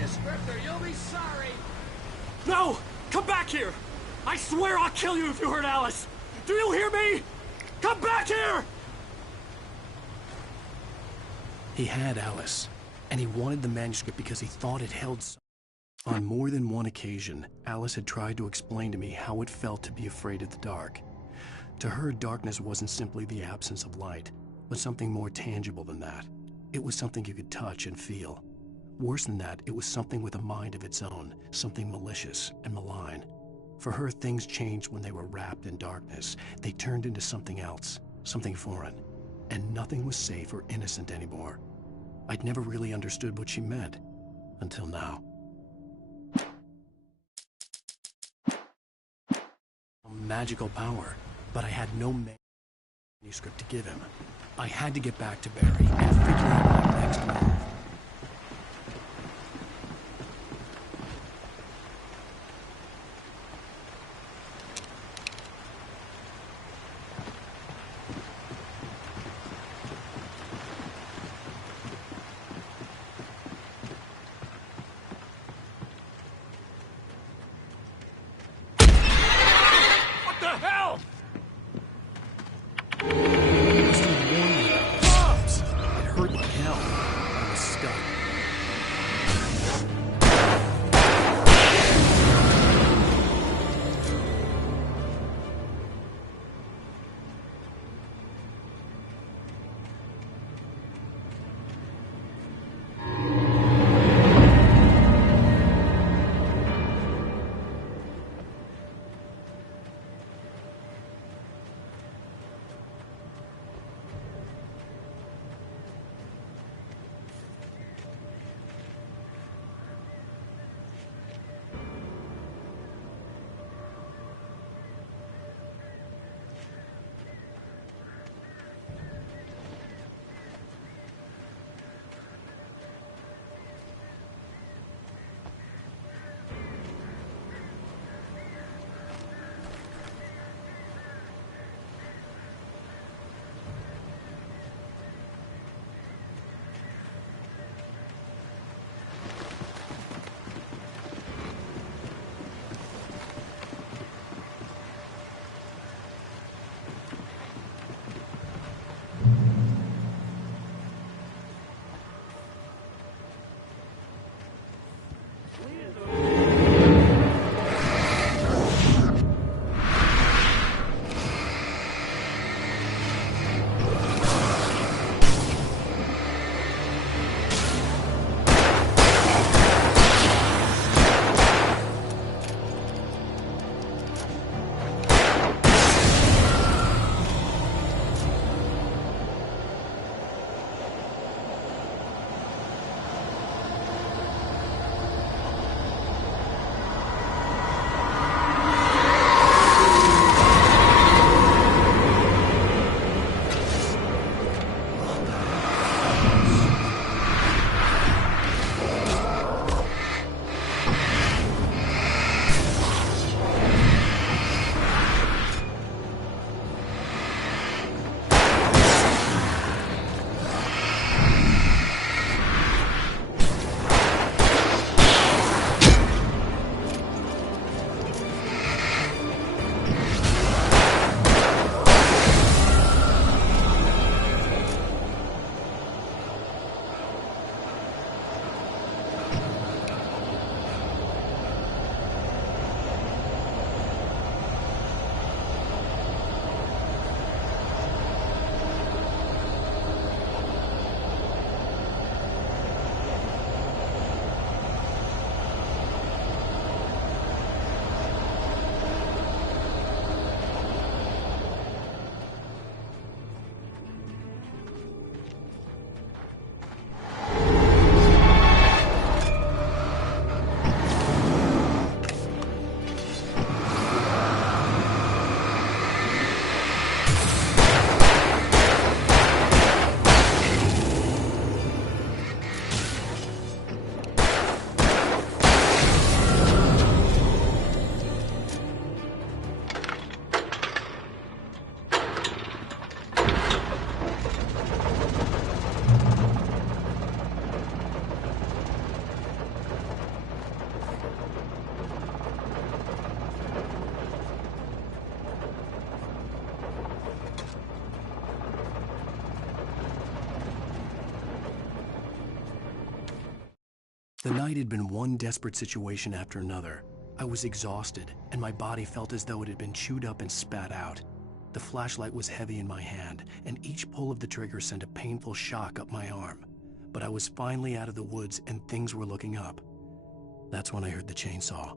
descriptor. You'll be sorry. No! Come back here! I swear I'll kill you if you hurt Alice! Do you hear me? Come back here! He had Alice, and he wanted the manuscript because he thought it held something. On more than one occasion, Alice had tried to explain to me how it felt to be afraid of the dark. To her, darkness wasn't simply the absence of light, but something more tangible than that. It was something you could touch and feel. Worse than that, it was something with a mind of its own, something malicious and malign. For her, things changed when they were wrapped in darkness. They turned into something else, something foreign, and nothing was safe or innocent anymore. I'd never really understood what she meant, until now. A magical power, but I had no manuscript to give him. I had to get back to Barry and figure out my next move. The night had been one desperate situation after another. I was exhausted, and my body felt as though it had been chewed up and spat out. The flashlight was heavy in my hand, and each pull of the trigger sent a painful shock up my arm. But I was finally out of the woods, and things were looking up. That's when I heard the chainsaw.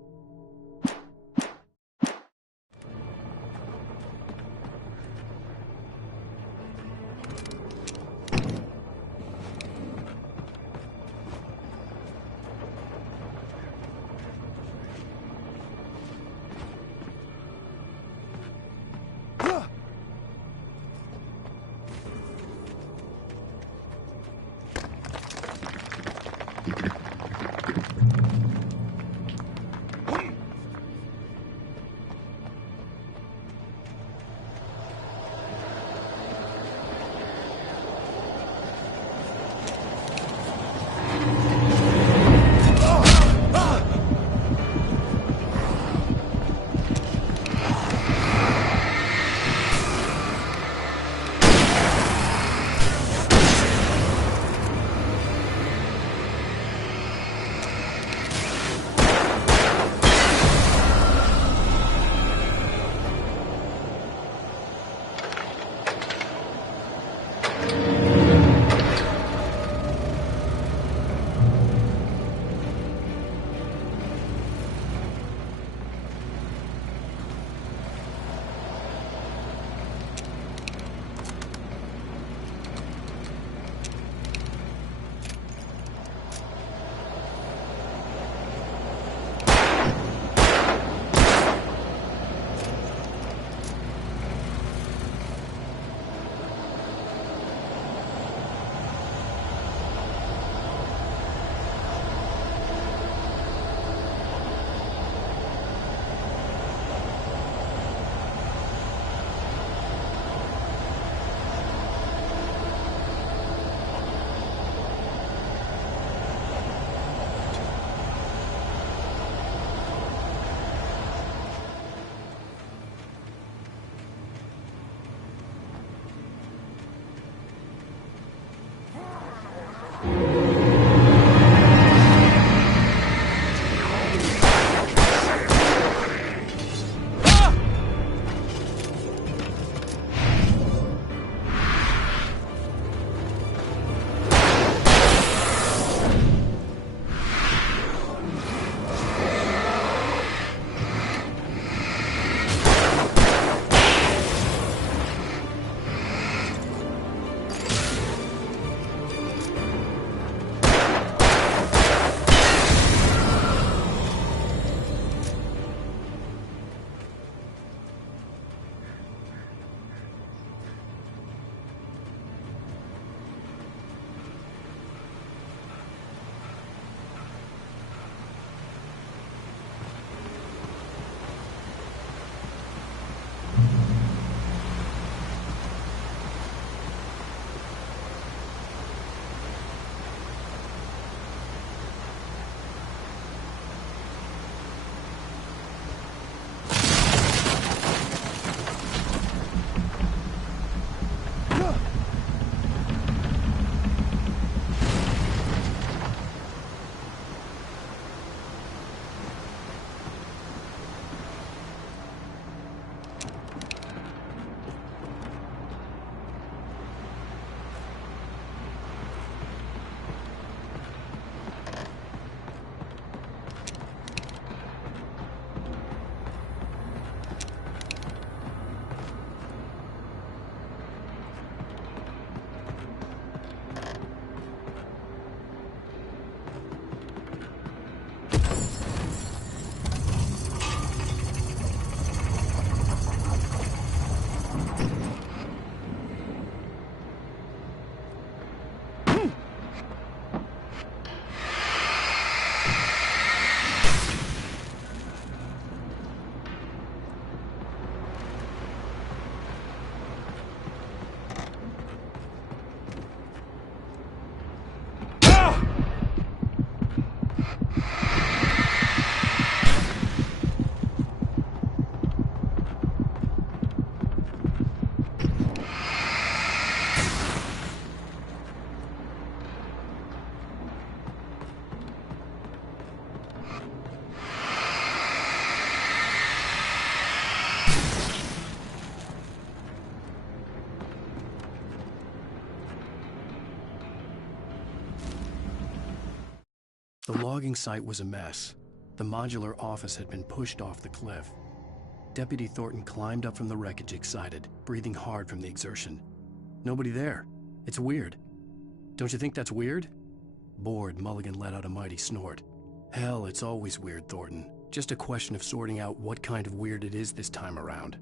The logging site was a mess. The modular office had been pushed off the cliff. Deputy Thornton climbed up from the wreckage excited, breathing hard from the exertion. Nobody there. It's weird. Don't you think that's weird? Bored, Mulligan let out a mighty snort. Hell, it's always weird, Thornton. Just a question of sorting out what kind of weird it is this time around.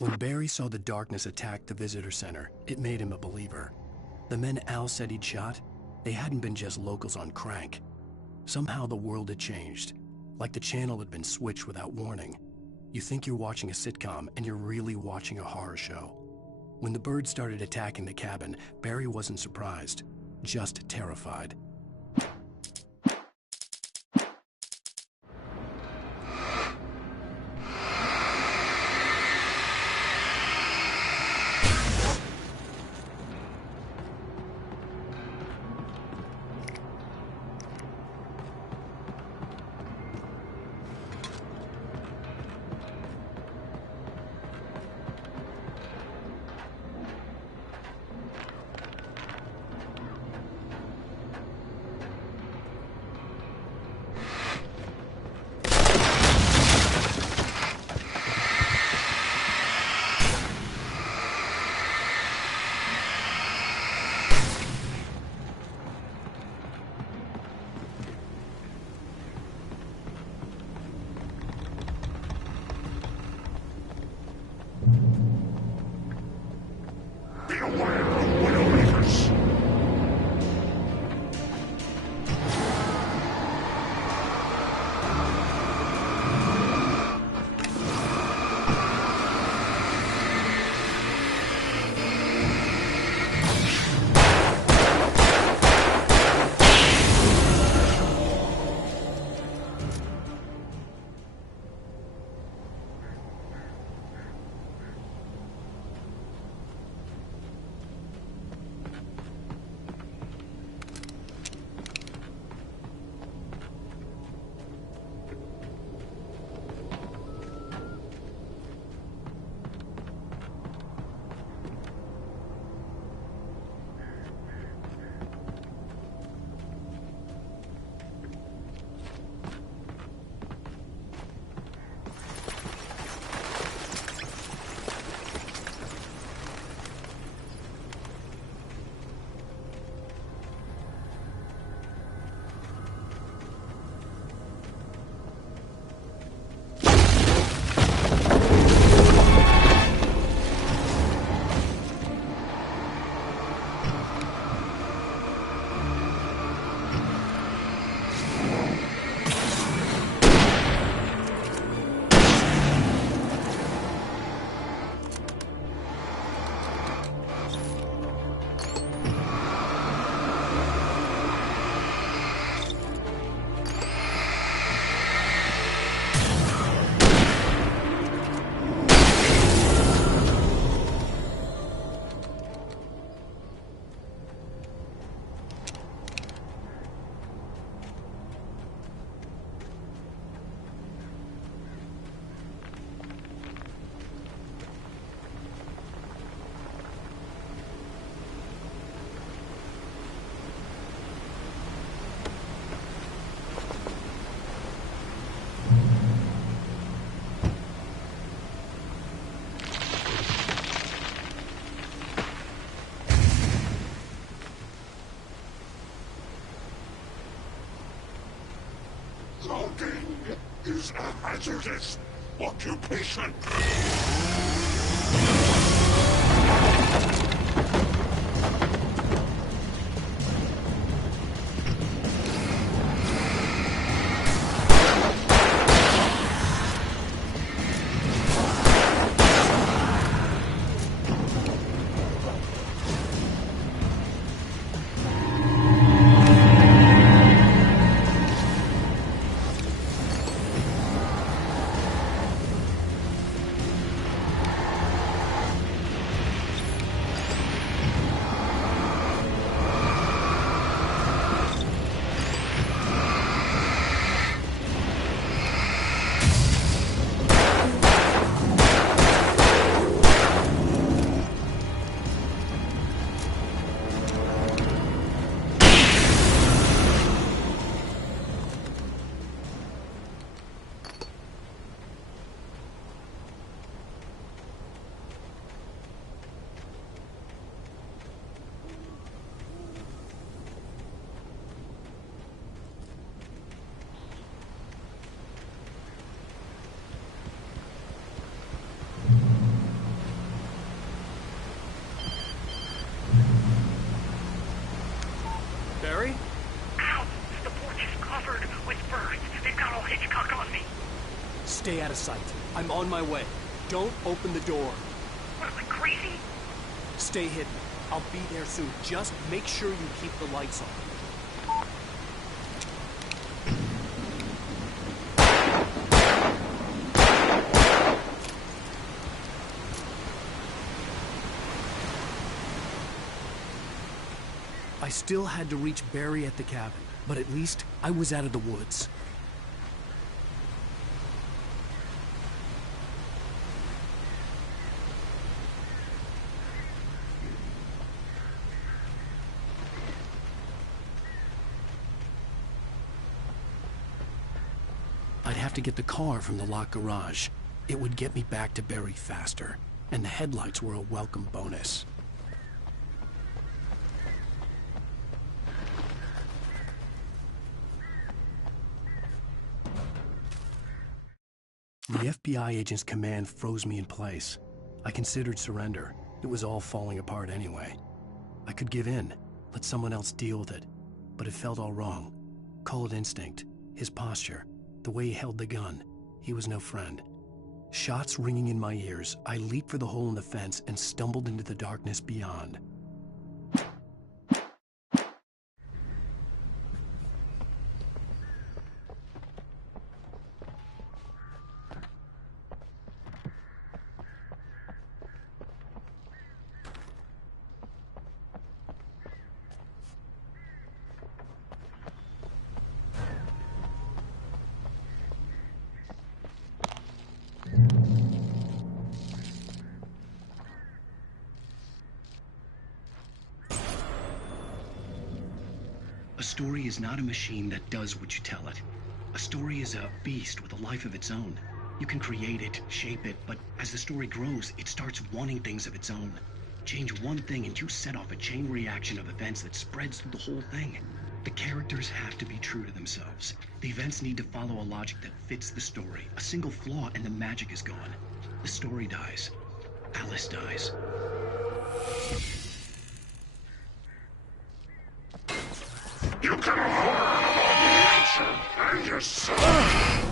When Barry saw the darkness attack the visitor center, it made him a believer. The men Al said he'd shot, they hadn't been just locals on crank. Somehow the world had changed, like the channel had been switched without warning. You think you're watching a sitcom, and you're really watching a horror show. When the birds started attacking the cabin, Barry wasn't surprised, just terrified. Logging is a hazardous occupation. sight. I'm on my way. Don't open the door. What, am I crazy? Stay hidden. I'll be there soon. Just make sure you keep the lights on. I still had to reach Barry at the cabin, but at least I was out of the woods. I'd have to get the car from the locked garage. It would get me back to Barry faster, and the headlights were a welcome bonus. The FBI agent's command froze me in place. I considered surrender. It was all falling apart anyway. I could give in, let someone else deal with it, but it felt all wrong. Call it instinct, his posture, the way he held the gun. He was no friend. Shots ringing in my ears, I leaped for the hole in the fence and stumbled into the darkness beyond. A story is not a machine that does what you tell it. A story is a beast with a life of its own. You can create it, shape it, but as the story grows, it starts wanting things of its own. Change one thing and you set off a chain reaction of events that spreads through the whole thing. The characters have to be true to themselves. The events need to follow a logic that fits the story. A single flaw and the magic is gone. The story dies. Alice dies. You can harm abomination and yourself!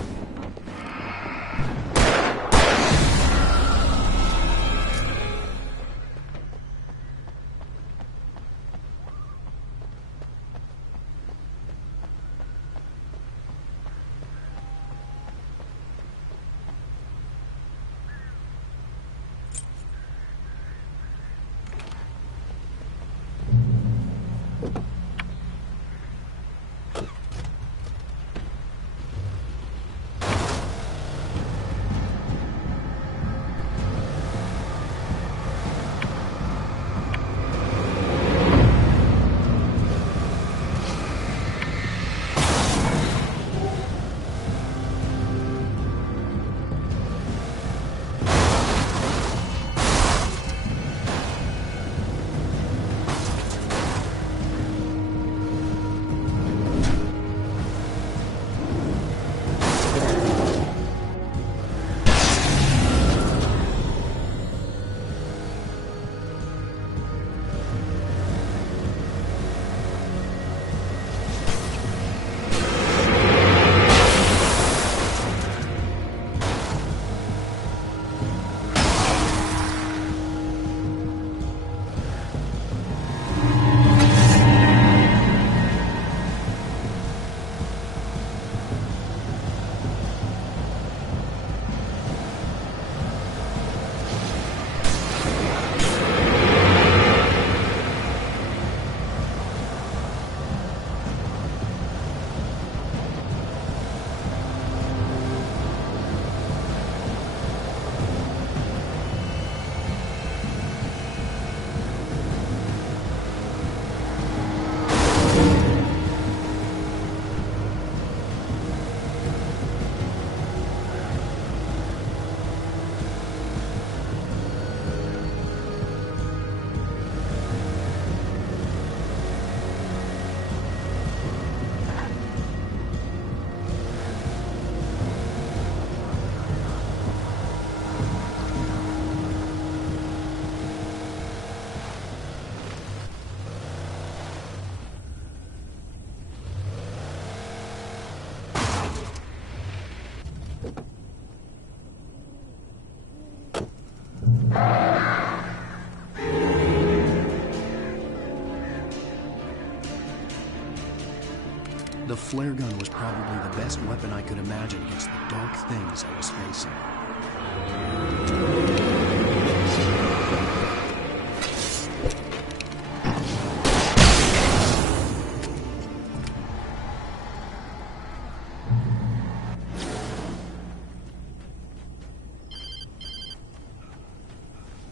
The flare gun was probably the best weapon I could imagine against the dark things I was facing.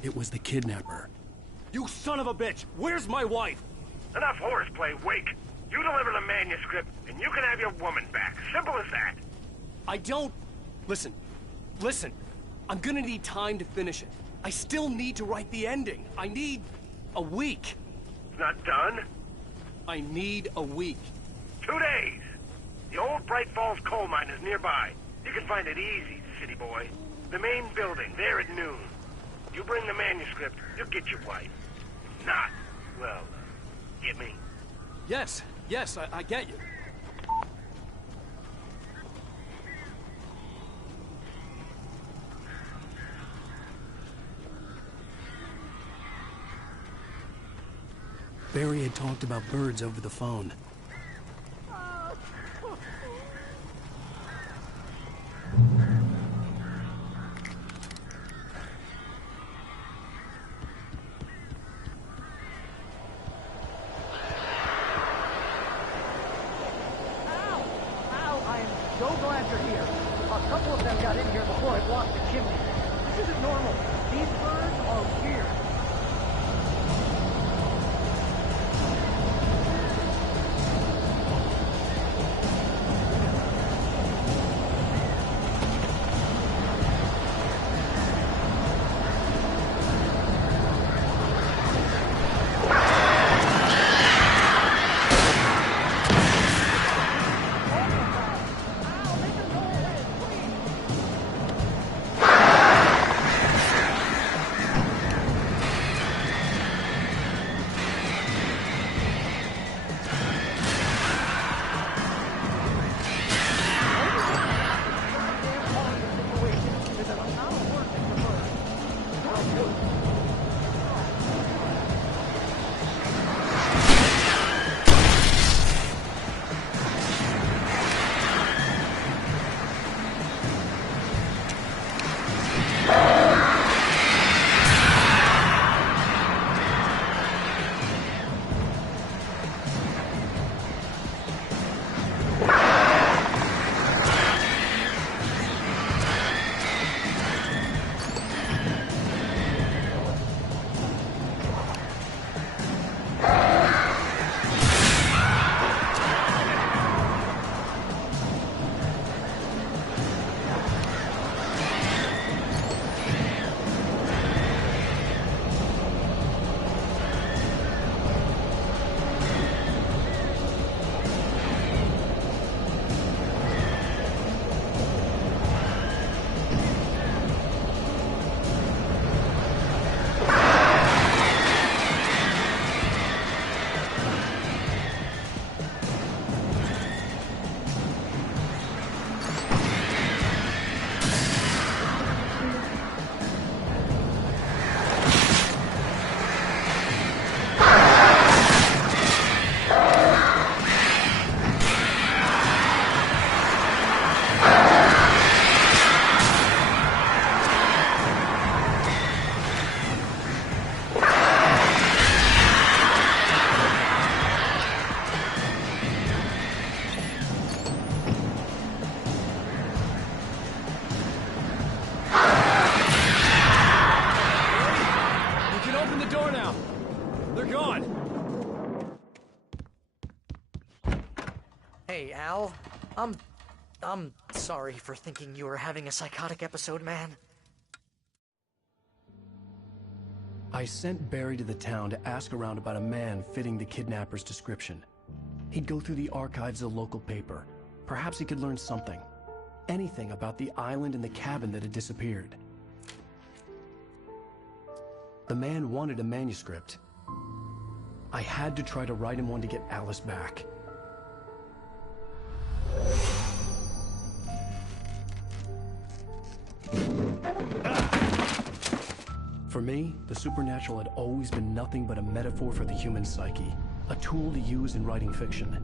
It was the kidnapper. You son of a bitch! Where's my wife? Enough horseplay, Wake. You deliver the manuscript, and you can have your woman back. Simple as that. I don't... Listen. I'm gonna need time to finish it. I still need to write the ending. I need a week. It's not done? I need a week. 2 days. The old Bright Falls coal mine is nearby. You can find it easy, city boy. The main building, there at noon. You bring the manuscript, you'll get your wife. If not, well, get me. Yes, I get you. Barry had talked about birds over the phone. So glad you're here. A couple of them got in here before it blocked the chimney. This isn't normal. These birds are weird. Hey, Al. I'm sorry for thinking you were having a psychotic episode, man. I sent Barry to the town to ask around about a man fitting the kidnapper's description. He'd go through the archives of the local paper. Perhaps he could learn something. Anything about the island and the cabin that had disappeared. The man wanted a manuscript. I had to try to write him one to get Alice back. For me, the supernatural had always been nothing but a metaphor for the human psyche, a tool to use in writing fiction.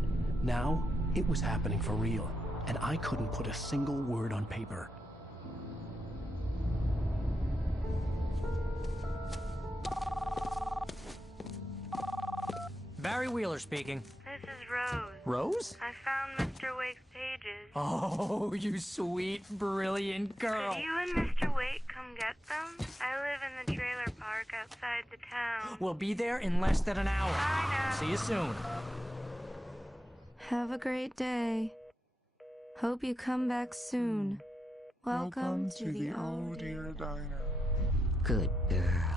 Now, it was happening for real, and I couldn't put a single word on paper. Barry Wheeler speaking. This is Rose. Rose? I found Mr. Wake's pages. Oh, you sweet, brilliant girl. Could you and Mr. Wake come get them? I live in the trailer park outside the town. We'll be there in less than an hour. Bye now. See you soon. Have a great day. Hope you come back soon. Welcome to the Oh Dear Diner. Good girl.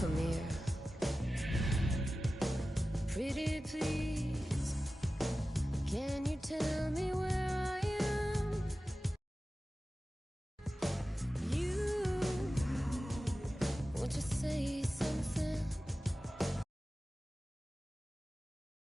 Come here. Pretty please, can you tell me where I am? You, what you say